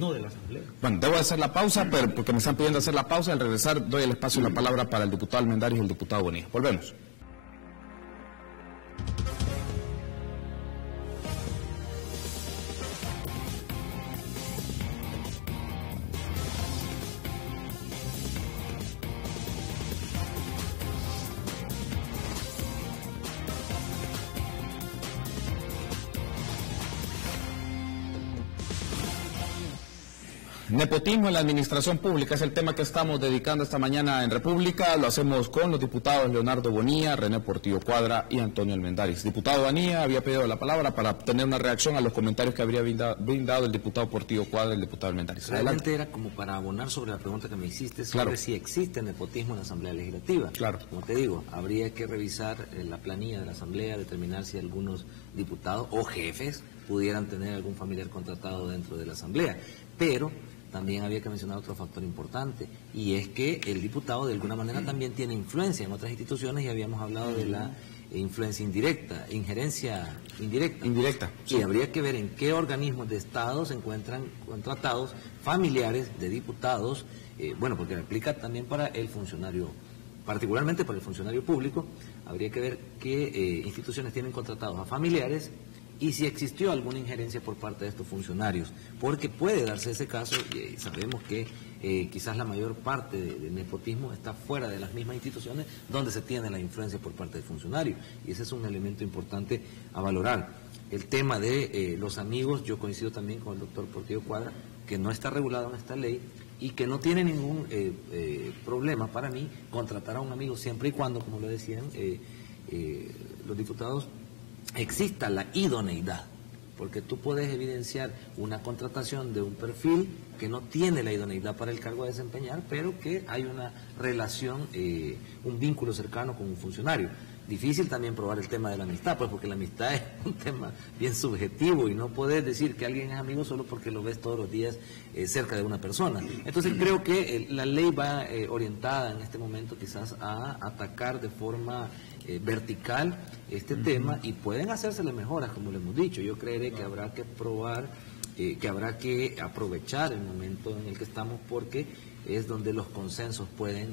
no de la Asamblea. Bueno, debo hacer la pausa, pero porque me están pidiendo hacer la pausa. Al regresar doy el espacio y la palabra para el diputado Almendaris y el diputado Bonilla. Volvemos. Nepotismo en la administración pública es el tema que estamos dedicando esta mañana en República. Lo hacemos con los diputados Leonardo Bonilla, René Portillo Cuadra y Antonio Almendaris. Diputado Bonilla había pedido la palabra para tener una reacción a los comentarios que habría brindado el diputado Portillo Cuadra y el diputado Almendaris. Realmente era como para abonar sobre la pregunta que me hiciste sobre si existe nepotismo en la Asamblea Legislativa. Claro. Como te digo, habría que revisar la planilla de la Asamblea, determinar si algunos diputados o jefes pudieran tener algún familiar contratado dentro de la Asamblea. Pero también había que mencionar otro factor importante, y es que el diputado de alguna manera también tiene influencia en otras instituciones, y habíamos hablado de la influencia indirecta, injerencia indirecta. Indirecta. Sí. Y habría que ver en qué organismos de Estado se encuentran contratados familiares de diputados, porque aplica también para el funcionario, particularmente para el funcionario público. Habría que ver qué instituciones tienen contratados a familiares y si existió alguna injerencia por parte de estos funcionarios, porque puede darse ese caso, y sabemos que quizás la mayor parte del nepotismo está fuera de las mismas instituciones donde se tiene la influencia por parte del funcionario, y ese es un elemento importante a valorar. El tema de los amigos, yo coincido también con el doctor Portillo Cuadra, que no está regulado en esta ley y que no tiene ningún problema para mí contratar a un amigo siempre y cuando, como lo decían los diputados, exista la idoneidad, porque tú puedes evidenciar una contratación de un perfil que no tiene la idoneidad para el cargo a desempeñar, pero que hay una relación, un vínculo cercano con un funcionario. Difícil también probar el tema de la amistad, pues porque la amistad es un tema bien subjetivo y no puedes decir que alguien es amigo solo porque lo ves todos los días cerca de una persona. Entonces creo que la ley va orientada en este momento quizás a atacar de forma vertical este tema, y pueden hacérsele mejoras, como le hemos dicho. Yo creeré que habrá que probar, que habrá que aprovechar el momento en el que estamos, porque es donde los consensos pueden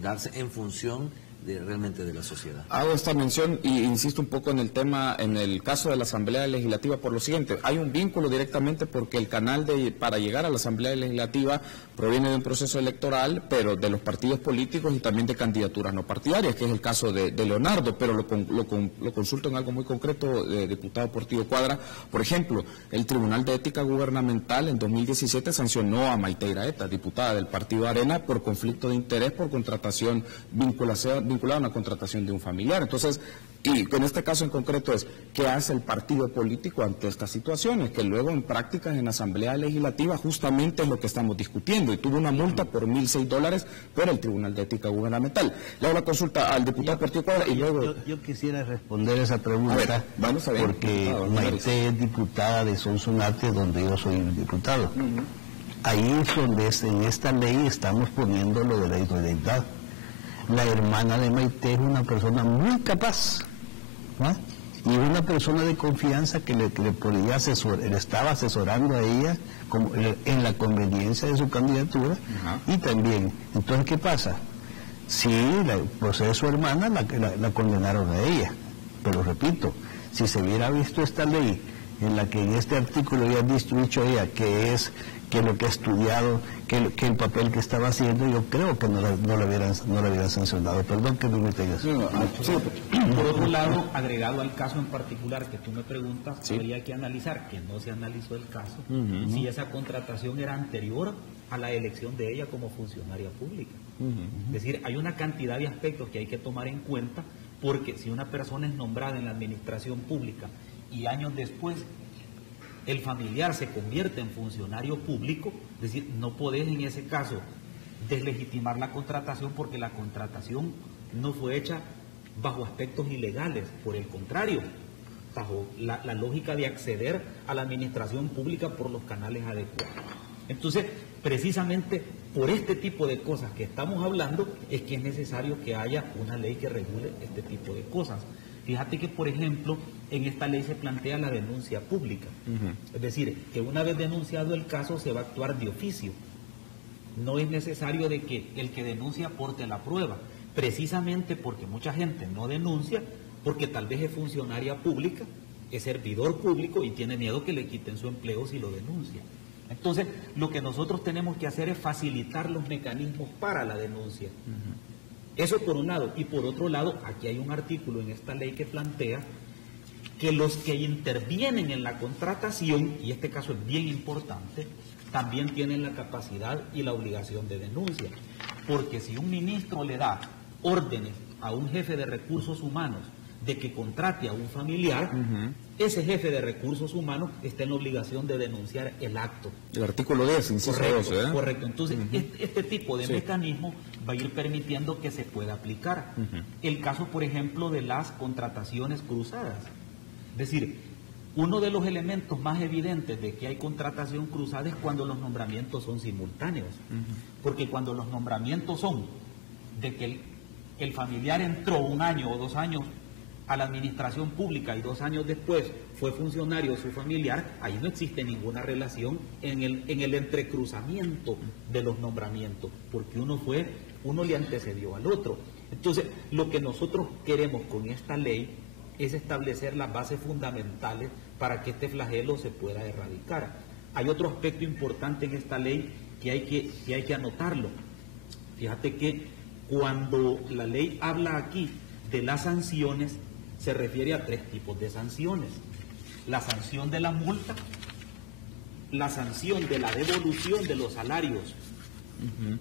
darse en función realmente de la sociedad. Hago esta mención y insisto un poco en el tema, en el caso de la Asamblea Legislativa, por lo siguiente: hay un vínculo directamente porque el canal para llegar a la Asamblea Legislativa proviene de un proceso electoral, pero de los partidos políticos y también de candidaturas no partidarias, que es el caso de Leonardo, pero lo consulto en algo muy concreto, diputado Portillo Cuadra. Por ejemplo, el Tribunal de Ética Gubernamental en 2017 sancionó a Maite Iraeta, diputada del Partido Arena, por conflicto de interés por contratación vinculada a una contratación de un familiar. Entonces, y en este caso en concreto es, ¿qué hace el partido político ante estas situaciones? Que luego en prácticas en la Asamblea Legislativa justamente es lo que estamos discutiendo, y tuvo una multa por $1,006 por el Tribunal de Ética Gubernamental. Le hago la consulta al diputado Portillo Cuadra y luego... Yo quisiera responder esa pregunta, vamos a ver, porque Maite es diputada de Sonsonate, donde yo soy diputado. Ahí es donde en esta ley estamos poniendo lo de la idoneidad. La hermana de Maite es una persona muy capaz, ¿no? Y una persona de confianza que le podía le estaba asesorando a ella en la conveniencia de su candidatura. Y también, entonces, ¿qué pasa? Sí, procede su hermana, la condenaron a ella, pero repito, si se hubiera visto esta ley en la que en este artículo ya dicho ella que lo que ha estudiado, que el papel que estaba haciendo, yo creo que no la hubieran sancionado. Perdón que me meta en eso. Por otro lado, agregado al caso en particular que tú me preguntas, habría que analizar, que no se analizó el caso, si esa contratación era anterior a la elección de ella como funcionaria pública. Es decir, hay una cantidad de aspectos que hay que tomar en cuenta, porque si una persona es nombrada en la administración pública y años después el familiar se convierte en funcionario público, es decir, no podés en ese caso deslegitimar la contratación, porque la contratación no fue hecha bajo aspectos ilegales, por el contrario, bajo la lógica de acceder a la administración pública por los canales adecuados. Entonces, precisamente por este tipo de cosas que estamos hablando es que es necesario que haya una ley que regule este tipo de cosas. Fíjate que, por ejemplo, en esta ley se plantea la denuncia pública. Es decir, que una vez denunciado el caso se va a actuar de oficio. No es necesario de que el que denuncia aporte la prueba, precisamente porque mucha gente no denuncia, porque tal vez es funcionaria pública, es servidor público y tiene miedo que le quiten su empleo si lo denuncia. Entonces, lo que nosotros tenemos que hacer es facilitar los mecanismos para la denuncia. Eso por un lado. Y por otro lado, aquí hay un artículo en esta ley que plantea que los que intervienen en la contratación, y este caso es bien importante, también tienen la capacidad y la obligación de denuncia. Porque si un ministro le da órdenes a un jefe de recursos humanos de que contrate a un familiar, ese jefe de recursos humanos está en la obligación de denunciar el acto. El artículo 10, inciso 12, ¿eh? Correcto. Entonces, este tipo de mecanismo va a ir permitiendo que se pueda aplicar. El caso, por ejemplo, de las contrataciones cruzadas. Es decir, uno de los elementos más evidentes de que hay contratación cruzada es cuando los nombramientos son simultáneos. Porque cuando los nombramientos son de que el familiar entró 1 año o 2 años a la administración pública y 2 años después fue funcionario su familiar, ahí no existe ninguna relación en el entrecruzamiento de los nombramientos, porque uno le antecedió al otro. Entonces, lo que nosotros queremos con esta ley es establecer las bases fundamentales para que este flagelo se pueda erradicar. Hay otro aspecto importante en esta ley que hay que anotarlo. Fíjate que cuando la ley habla aquí de las sanciones, se refiere a 3 tipos de sanciones: la sanción de la multa, la sanción de la devolución de los salarios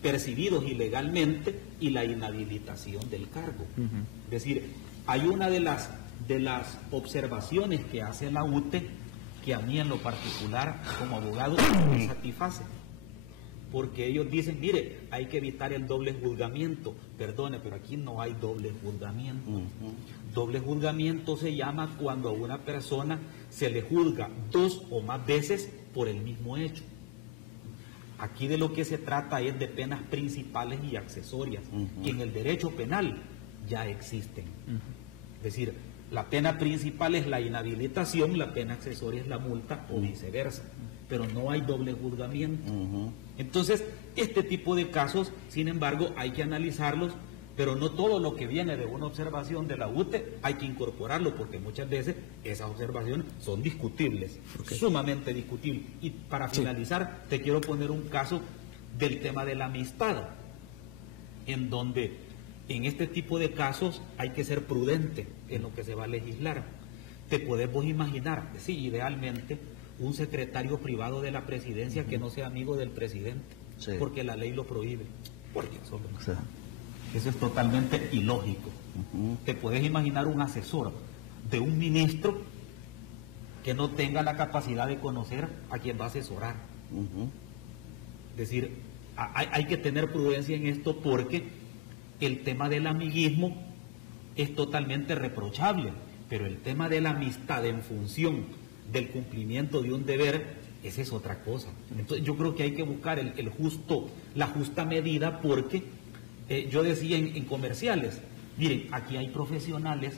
percibidos ilegalmente y la inhabilitación del cargo. Es decir, hay una de las observaciones que hace la UTE que a mí en lo particular como abogado me satisface, porque ellos dicen, mire, hay que evitar el doble juzgamiento. Perdone, pero aquí no hay doble juzgamiento. Doble juzgamiento se llama cuando a una persona se le juzga 2 o más veces por el mismo hecho. Aquí de lo que se trata es de penas principales y accesorias, que en el derecho penal ya existen. Es decir, la pena principal es la inhabilitación, la pena accesoria es la multa o viceversa, pero no hay doble juzgamiento. Entonces, este tipo de casos, sin embargo, hay que analizarlos, pero no todo lo que viene de una observación de la UTE hay que incorporarlo, porque muchas veces esas observaciones son discutibles, sumamente discutibles. Y para finalizar, te quiero poner un caso del tema de la amistad, en donde en este tipo de casos hay que ser prudente en lo que se va a legislar. Te podés vos imaginar, sí, idealmente, un secretario privado de la presidencia que no sea amigo del presidente, porque la ley lo prohíbe. Por Dios, hombre. Eso es totalmente ilógico. Te puedes imaginar un asesor de un ministro que no tenga la capacidad de conocer a quien va a asesorar. Es decir, hay que tener prudencia en esto, porque el tema del amiguismo es totalmente reprochable, pero el tema de la amistad en función del cumplimiento de un deber, esa es otra cosa. Entonces yo creo que hay que buscar la justa medida, porque yo decía en comerciales, miren, aquí hay profesionales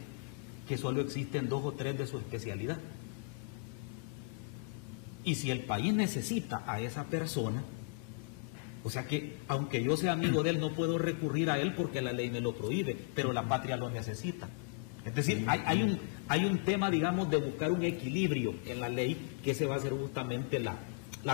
que solo existen 2 o 3 de su especialidad. Y si el país necesita a esa persona, o sea que aunque yo sea amigo de él, no puedo recurrir a él porque la ley me lo prohíbe, pero la patria lo necesita. Es decir, hay un tema, digamos, de buscar un equilibrio en la ley, que ese va a ser justamente la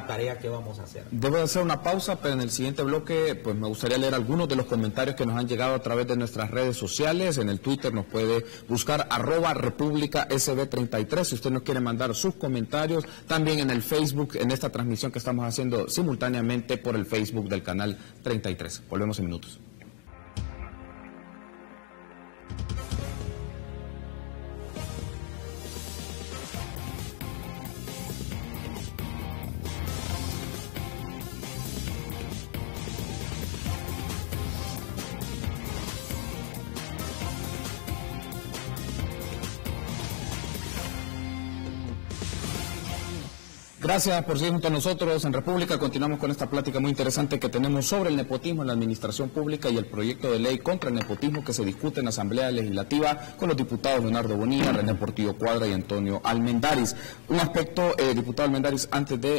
tarea que vamos a hacer. Debo de hacer una pausa, pero en el siguiente bloque pues me gustaría leer algunos de los comentarios que nos han llegado a través de nuestras redes sociales. En el Twitter nos puede buscar @RepúblicaSB33 si usted nos quiere mandar sus comentarios. También en el Facebook, en esta transmisión que estamos haciendo simultáneamente por el Facebook del canal 33. Volvemos en minutos. Gracias por seguir junto a nosotros en República. Continuamos con esta plática muy interesante que tenemos sobre el nepotismo en la administración pública y el proyecto de ley contra el nepotismo que se discute en la Asamblea Legislativa con los diputados Leonardo Bonilla, René Portillo Cuadra y Antonio Almendaris. Un aspecto, diputado Almendaris,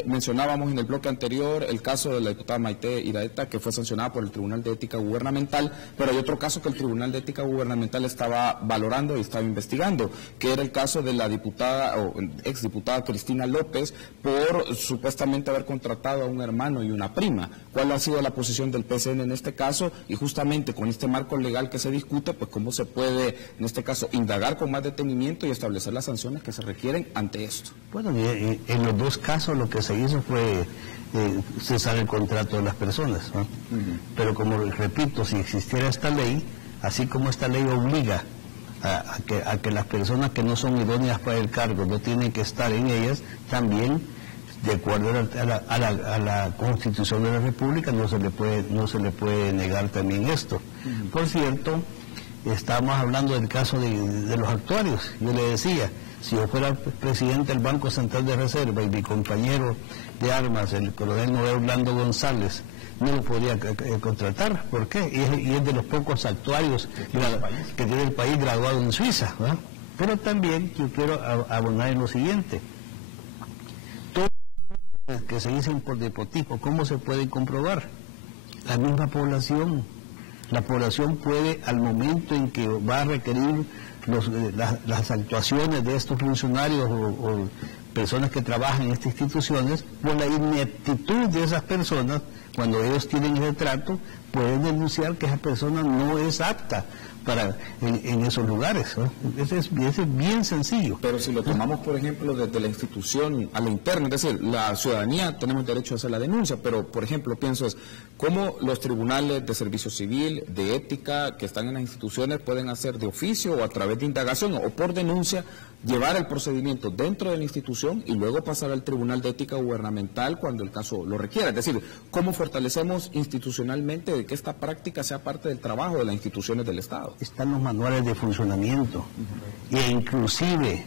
mencionábamos en el bloque anterior el caso de la diputada Maite Iraeta, que fue sancionada por el Tribunal de Ética Gubernamental, pero hay otro caso que el Tribunal de Ética Gubernamental estaba valorando y estaba investigando, que era el caso de la diputada o exdiputada Cristina López por supuestamente haber contratado a un hermano y una prima. ¿Cuál ha sido la posición del PCN en este caso? Y justamente con este marco legal que se discute, pues cómo se puede, en este caso, indagar con más detenimiento y establecer las sanciones que se requieren ante esto. Bueno, en los dos casos lo que se hizo fue cesar el contrato de las personas, ¿no? Pero como repito, si existiera esta ley, así como esta ley obliga a que las personas que no son idóneas para el cargo no tienen que estar en ellas, también de acuerdo a la Constitución de la República no se le puede negar también esto. Por cierto, estábamos hablando del caso de los actuarios. Yo le decía, si yo fuera presidente del Banco Central de Reserva y mi compañero de armas, el coronel Noel Orlando González, no lo podría contratar. ¿Por qué? Y es de los pocos actuarios que tiene el país graduado en Suiza, ¿verdad? Pero también yo quiero abonar en lo siguiente. Que se dicen por nepotismo, ¿cómo se puede comprobar? La misma población. La población puede, al momento en que va a requerir las actuaciones de estos funcionarios o personas que trabajan en estas instituciones, por la ineptitud de esas personas, cuando ellos tienen ese trato, pueden denunciar que esa persona no es apta en esos lugares, ¿no? Ese es bien sencillo. Pero si lo tomamos, por ejemplo, desde la institución a la interna, es decir, la ciudadanía tenemos derecho a hacer la denuncia, pero, por ejemplo, pienso es cómo los tribunales de servicio civil, de ética, que están en las instituciones, pueden hacer de oficio o a través de indagación o por denuncia, llevar el procedimiento dentro de la institución y luego pasar al Tribunal de Ética Gubernamental cuando el caso lo requiera. Es decir, ¿cómo fortalecemos institucionalmente de que esta práctica sea parte del trabajo de las instituciones del Estado? Están los manuales de funcionamiento e inclusive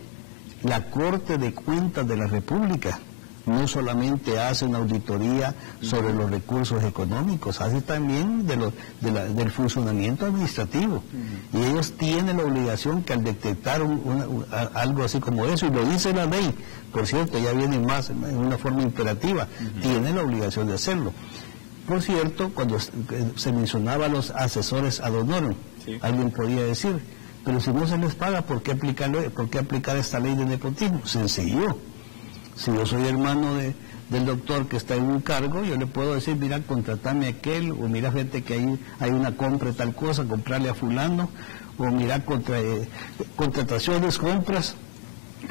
la Corte de Cuentas de la República no solamente hace una auditoría sobre los recursos económicos, hace también del funcionamiento administrativo. Y ellos tienen la obligación que al detectar algo así como eso, y lo dice la ley, por cierto, ya viene más en una forma imperativa, tienen la obligación de hacerlo. Por cierto, cuando se mencionaba a los asesores ad honorem, sí, alguien podía decir, pero si no se les paga, ¿por qué aplicar esta ley de nepotismo? Sencillo. Si yo soy hermano del doctor que está en un cargo, yo le puedo decir, mira, contratame a aquel, o mira, gente que hay una compra de tal cosa, comprarle a fulano, o mira, contrataciones, compras.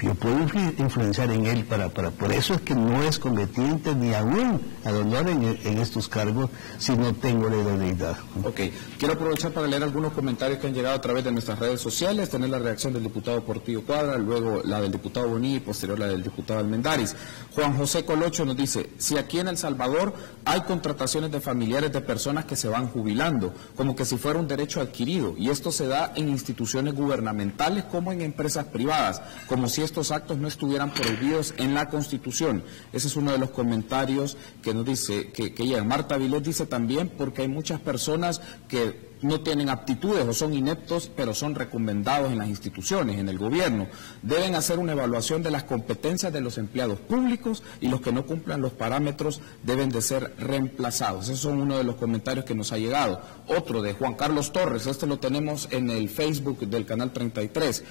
Yo puedo influenciar en él, por eso es que no es conveniente ni aún ad honorem en estos cargos si no tengo la idoneidad. Ok, quiero aprovechar para leer algunos comentarios que han llegado a través de nuestras redes sociales, tener la reacción del diputado Portillo Cuadra, luego la del diputado Bonilla y posterior la del diputado Almendaris. Juan José Colocho nos dice, si aquí en El Salvador hay contrataciones de familiares de personas que se van jubilando, como que si fuera un derecho adquirido, y esto se da en instituciones gubernamentales como en empresas privadas, como si estos actos no estuvieran prohibidos en la Constitución. Ese es uno de los comentarios que nos dice, que ella, Marta Vilés dice también, porque hay muchas personas que no tienen aptitudes o son ineptos, pero son recomendados en las instituciones, en el gobierno. Deben hacer una evaluación de las competencias de los empleados públicos y los que no cumplan los parámetros deben de ser reemplazados. Esos son uno de los comentarios que nos ha llegado. Otro de Juan Carlos Torres, este lo tenemos en el Facebook del Canal 33.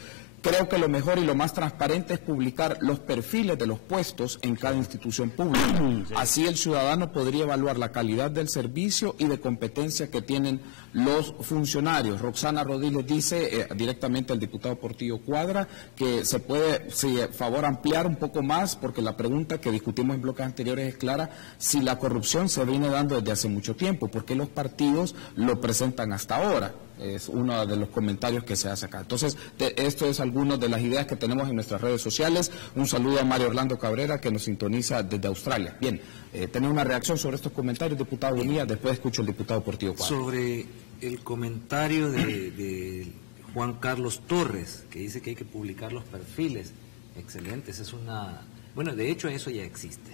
Creo que lo mejor y lo más transparente es publicar los perfiles de los puestos en cada institución pública. Así el ciudadano podría evaluar la calidad del servicio y de competencia que tienen los funcionarios. Roxana Rodríguez dice directamente al diputado Portillo Cuadra que se puede, si favor, ampliar un poco más, porque la pregunta que discutimos en bloques anteriores es clara, si la corrupción se viene dando desde hace mucho tiempo, ¿por qué los partidos lo presentan hasta ahora? Es uno de los comentarios que se hace acá. Entonces, esto es algunas de las ideas que tenemos en nuestras redes sociales. Un saludo a Mario Orlando Cabrera, que nos sintoniza desde Australia. Bien, tener una reacción sobre estos comentarios, diputado Bonilla, después escucho al diputado Portillo Cuadra. Sobre el comentario de Juan Carlos Torres, que dice que hay que publicar los perfiles. Excelente, esa es una... Bueno, de hecho eso ya existe.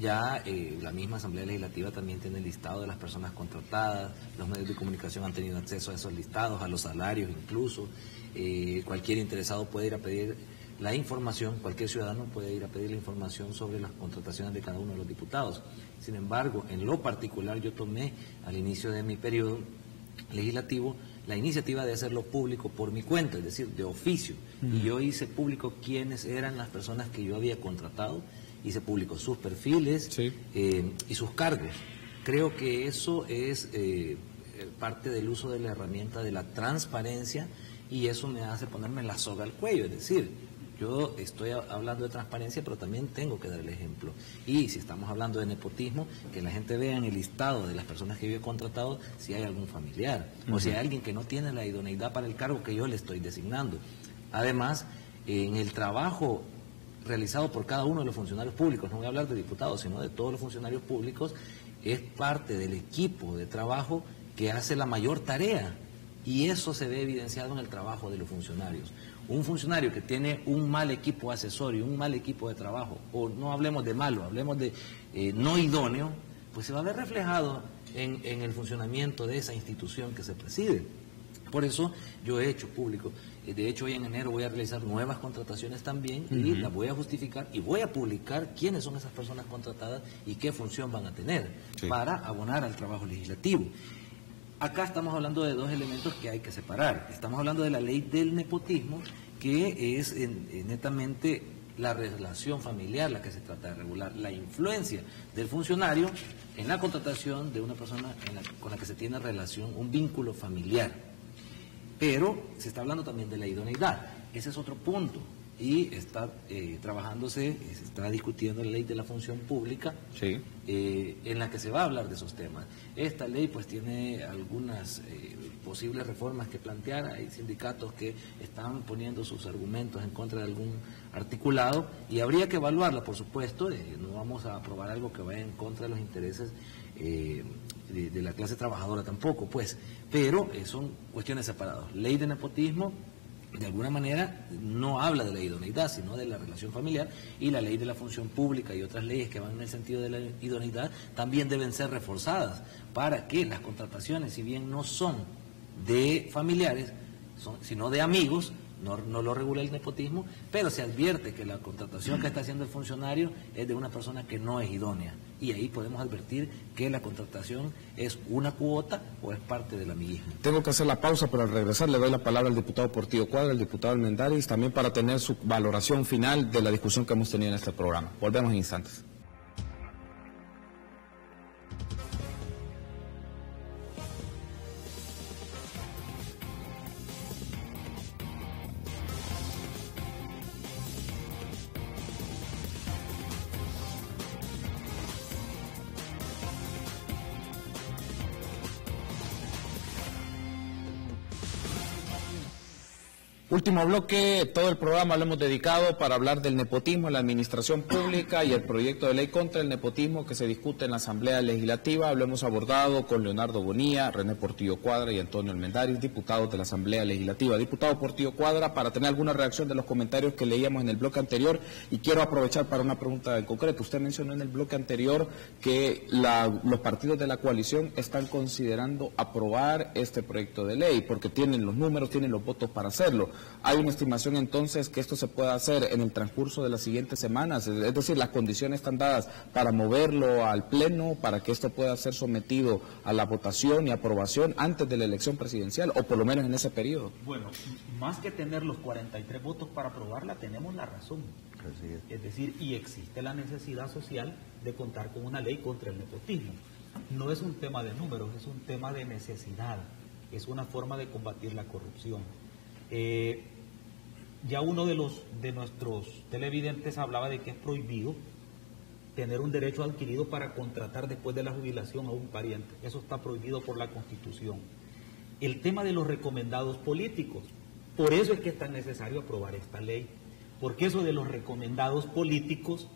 Ya la misma Asamblea Legislativa también tiene el listado de las personas contratadas, los medios de comunicación han tenido acceso a esos listados, a los salarios incluso. Cualquier interesado puede ir a pedir la información, cualquier ciudadano puede ir a pedir la información sobre las contrataciones de cada uno de los diputados. Sin embargo, en lo particular yo tomé al inicio de mi periodo legislativo la iniciativa de hacerlo público por mi cuenta, es decir, de oficio. Y yo hice público quiénes eran las personas que yo había contratado, hice público sus perfiles, sí, y sus cargos. Creo que eso es parte del uso de la herramienta de la transparencia y eso me hace ponerme la soga al cuello, es decir, yo estoy hablando de transparencia, pero también tengo que dar el ejemplo. Y si estamos hablando de nepotismo, que la gente vea en el listado de las personas que yo he contratado si hay algún familiar o si hay alguien que no tiene la idoneidad para el cargo que yo le estoy designando. Además, en el trabajo realizado por cada uno de los funcionarios públicos, no voy a hablar de diputados, sino de todos los funcionarios públicos, es parte del equipo de trabajo que hace la mayor tarea y eso se ve evidenciado en el trabajo de los funcionarios. Un funcionario que tiene un mal equipo asesorio, un mal equipo de trabajo, o no hablemos de malo, hablemos de no idóneo, pues se va a ver reflejado en el funcionamiento de esa institución que se preside. Por eso yo he hecho público. De hecho, hoy en enero voy a realizar nuevas contrataciones también y las voy a justificar y voy a publicar quiénes son esas personas contratadas y qué función van a tener para abonar al trabajo legislativo. Acá estamos hablando de dos elementos que hay que separar. Estamos hablando de la ley del nepotismo, que es netamente la relación familiar la que se trata de regular, la influencia del funcionario en la contratación de una persona con la que se tiene relación, un vínculo familiar. Pero se está hablando también de la idoneidad, ese es otro punto, y está trabajándose, se está discutiendo la ley de la función pública, sí, en la que se va a hablar de esos temas. Esta ley pues tiene algunas posibles reformas que plantear, hay sindicatos que están poniendo sus argumentos en contra de algún articulado, y habría que evaluarla, por supuesto, no vamos a aprobar algo que vaya en contra de los intereses de la clase trabajadora tampoco, pues, pero son cuestiones separadas. Ley de nepotismo, de alguna manera, no habla de la idoneidad, sino de la relación familiar, y la ley de la función pública y otras leyes que van en el sentido de la idoneidad también deben ser reforzadas para que las contrataciones, si bien no son de familiares, sino de amigos, no lo regula el nepotismo, pero se advierte que la contratación que está haciendo el funcionario es de una persona que no es idónea. y ahí podemos advertir que la contratación es una cuota o es parte del amiguismo. Tengo que hacer la pausa, pero al regresar le doy la palabra al diputado Portillo Cuadra, al diputado Almendaris, también para tener su valoración final de la discusión que hemos tenido en este programa. Volvemos en instantes. Último bloque, todo el programa lo hemos dedicado para hablar del nepotismo en la administración pública y el proyecto de ley contra el nepotismo que se discute en la Asamblea Legislativa. Lo hemos abordado con Leonardo Bonilla, René Portillo Cuadra y Antonio Almendaris, diputados de la Asamblea Legislativa. Diputado Portillo Cuadra, para tener alguna reacción de los comentarios que leíamos en el bloque anterior, y quiero aprovechar para una pregunta en concreto. Usted mencionó en el bloque anterior que los partidos de la coalición están considerando aprobar este proyecto de ley porque tienen los números, tienen los votos para hacerlo. ¿Hay una estimación entonces que esto se pueda hacer en el transcurso de las siguientes semanas? Es decir, las condiciones están dadas para moverlo al Pleno, para que esto pueda ser sometido a la votación y aprobación antes de la elección presidencial, o por lo menos en ese periodo. Bueno, más que tener los 43 votos para aprobarla, tenemos la razón. Es decir, y existe la necesidad social de contar con una ley contra el nepotismo. No es un tema de números, es un tema de necesidad, es una forma de combatir la corrupción. Ya uno de nuestros televidentes hablaba de que es prohibido tener un derecho adquirido para contratar después de la jubilación a un pariente. Eso está prohibido por la Constitución. El tema de los recomendados políticos, por eso es que es tan necesario aprobar esta ley, porque eso de los recomendados políticos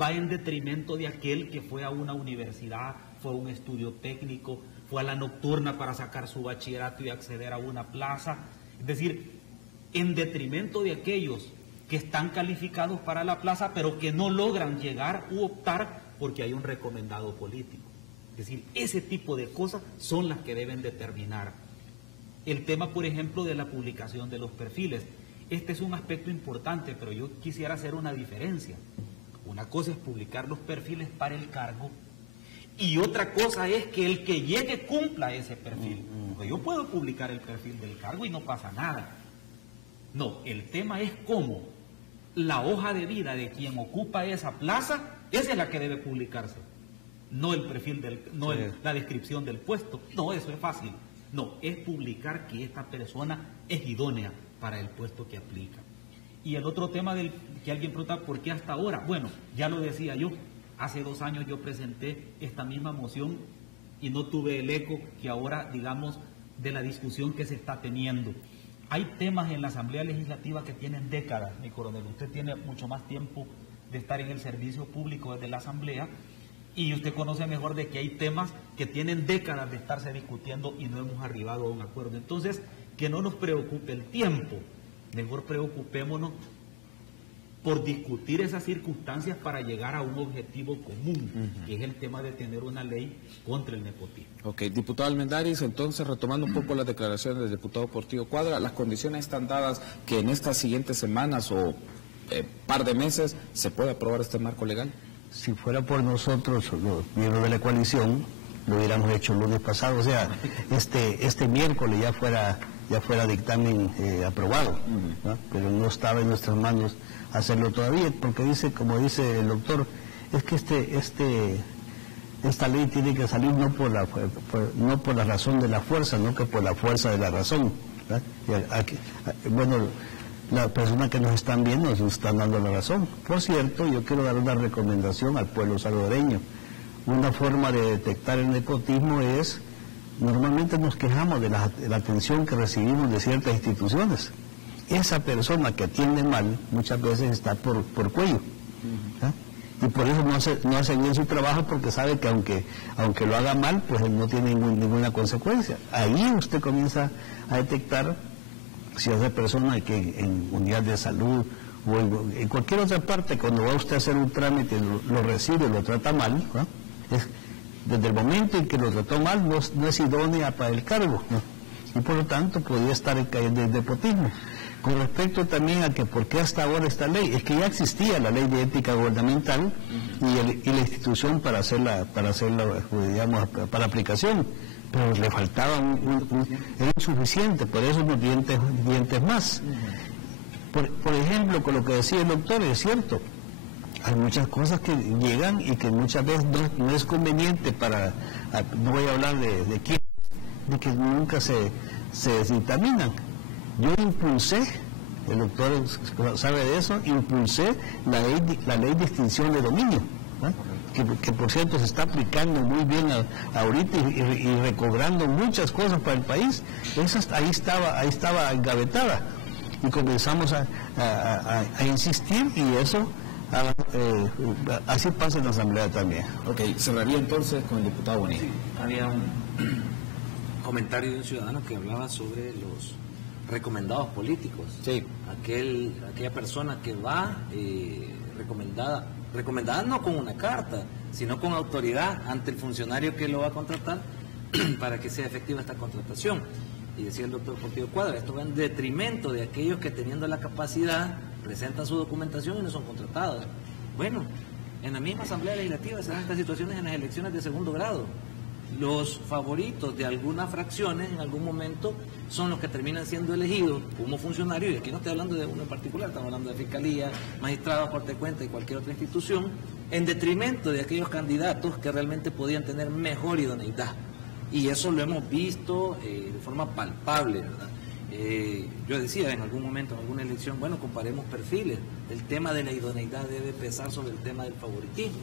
va en detrimento de aquel que fue a una universidad, fue a un estudio técnico, fue a la nocturna para sacar su bachillerato y acceder a una plaza. Es decir, en detrimento de aquellos que están calificados para la plaza, pero que no logran llegar u optar porque hay un recomendado político. Es decir, ese tipo de cosas son las que deben determinar. El tema, por ejemplo, de la publicación de los perfiles. Este es un aspecto importante, pero yo quisiera hacer una diferencia. Una cosa es publicar los perfiles para el cargo y otra cosa es que el que llegue cumpla ese perfil. Porque yo puedo publicar el perfil del cargo y no pasa nada. No, el tema es cómo la hoja de vida de quien ocupa esa plaza, esa es la que debe publicarse. No el perfil la descripción del puesto. No, eso es fácil. No, es publicar que esta persona es idónea para el puesto que aplica. Y el otro tema que alguien pregunta, ¿por qué hasta ahora? Bueno, ya lo decía yo, hace 2 años yo presenté esta misma moción y no tuve el eco que ahora, digamos, de la discusión que se está teniendo. Hay temas en la Asamblea Legislativa que tienen décadas, mi coronel. Usted tiene mucho más tiempo de estar en el servicio público desde la Asamblea y usted conoce mejor de que hay temas que tienen décadas de estarse discutiendo y no hemos arribado a un acuerdo. Entonces, que no nos preocupe el tiempo, mejor preocupémonos por discutir esas circunstancias para llegar a un objetivo común, que es el tema de tener una ley contra el nepotismo. Ok, diputado Almendaris, entonces retomando un poco las declaraciones del diputado Portillo Cuadra, las condiciones están dadas que en estas siguientes semanas o par de meses se puede aprobar este marco legal. Si fuera por nosotros, los miembros de la coalición, lo hubiéramos hecho el lunes pasado, o sea, este miércoles ya fuera dictamen aprobado, ¿no? Pero no estaba en nuestras manos hacerlo todavía, porque dice, como dice el doctor, es que esta ley tiene que salir no por la razón de la fuerza, no que por la fuerza de la razón, ¿verdad? Bueno, las personas que nos están viendo nos están dando la razón. Por cierto, yo quiero dar una recomendación al pueblo salvadoreño. Una forma de detectar el nepotismo es, normalmente nos quejamos de la atención que recibimos de ciertas instituciones. Esa persona que atiende mal muchas veces está por cuello, ¿eh? Y por eso no hace bien su trabajo, porque sabe que aunque lo haga mal, pues no tiene ninguna consecuencia. Ahí usted comienza a detectar si esa persona que en unidad de salud o en cualquier otra parte, cuando va usted a hacer un trámite, lo recibe, lo trata mal, ¿no? Desde el momento en que lo trató mal, no es idónea para el cargo, ¿no? y por lo tanto podía estar en calle de nepotismo. Con respecto también a que por qué hasta ahora esta ley, es que ya existía la ley de ética gubernamental y la institución para hacerla, digamos, para aplicación, pero le faltaba era insuficiente, por eso unos dientes más. Por ejemplo, con lo que decía el doctor, es cierto, hay muchas cosas que llegan y que muchas veces no es conveniente no voy a hablar de quién, de que nunca se dictaminan. Yo impulsé, el doctor sabe de eso, impulsé la ley de extinción de dominio, ¿no? que por cierto se está aplicando muy bien ahorita y recobrando muchas cosas para el país. Ahí estaba engavetada y comenzamos a insistir y eso así pasa en la Asamblea también. Ok, cerraría entonces con el diputado Bonilla. Sí, había un comentario de un ciudadano que hablaba sobre los recomendados políticos. Sí. Aquella persona que va recomendada no con una carta, sino con autoridad ante el funcionario que lo va a contratar para que sea efectiva esta contratación. Y decía el doctor Portillo Cuadra, esto va en detrimento de aquellos que teniendo la capacidad presentan su documentación y no son contratados. Bueno, en la misma Asamblea Legislativa se dan estas situaciones en las elecciones de segundo grado. Los favoritos de algunas fracciones en algún momento son los que terminan siendo elegidos como funcionarios, y aquí no estoy hablando de uno en particular, estamos hablando de Fiscalía, Magistrados, Corte de Cuentas y cualquier otra institución, en detrimento de aquellos candidatos que realmente podían tener mejor idoneidad. Y eso lo hemos visto de forma palpable, ¿verdad? Yo decía en algún momento, en alguna elección, bueno, comparemos perfiles. El tema de la idoneidad debe pesar sobre el tema del favoritismo.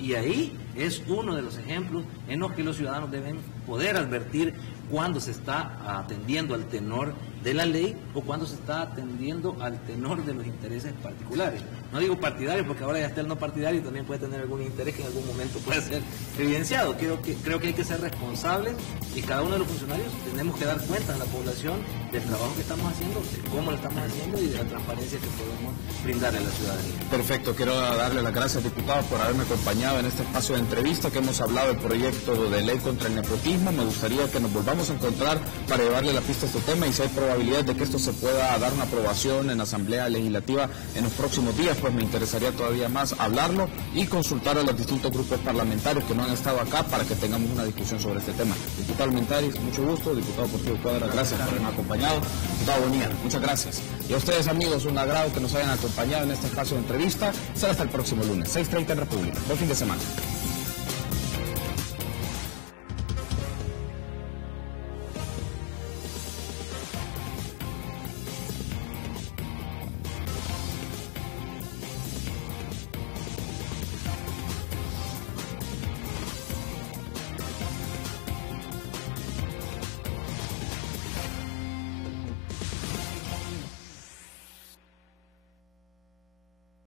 Y ahí es uno de los ejemplos en los que los ciudadanos deben poder advertir cuando se está atendiendo al tenor de la ley o cuando se está atendiendo al tenor de los intereses particulares. No digo partidarios, porque ahora ya está el no partidario y también puede tener algún interés que en algún momento puede ser evidenciado. Creo que hay que ser responsables y cada uno de los funcionarios tenemos que dar cuenta a la población del trabajo que estamos haciendo, de cómo lo estamos haciendo y de la transparencia que podemos brindarle a la ciudadanía. Perfecto, quiero darle las gracias, diputado, por haberme acompañado en este espacio de entrevista que hemos hablado del proyecto de ley contra el nepotismo. Me gustaría que nos volvamos a encontrar para llevarle la pista a este tema y si hay probabilidad de que esto se pueda dar una aprobación en la Asamblea Legislativa en los próximos días, pues me interesaría todavía más hablarlo y consultar a los distintos grupos parlamentarios que no han estado acá para que tengamos una discusión sobre este tema. Diputado Almentaris, mucho gusto. Diputado Portillo Cuadra, gracias por haberme acompañado. Diputado Bonilla, muchas gracias. Y a ustedes, amigos, un agrado que nos hayan acompañado en este espacio de entrevista. Será hasta el próximo lunes, 6:30 en República. Buen fin de semana.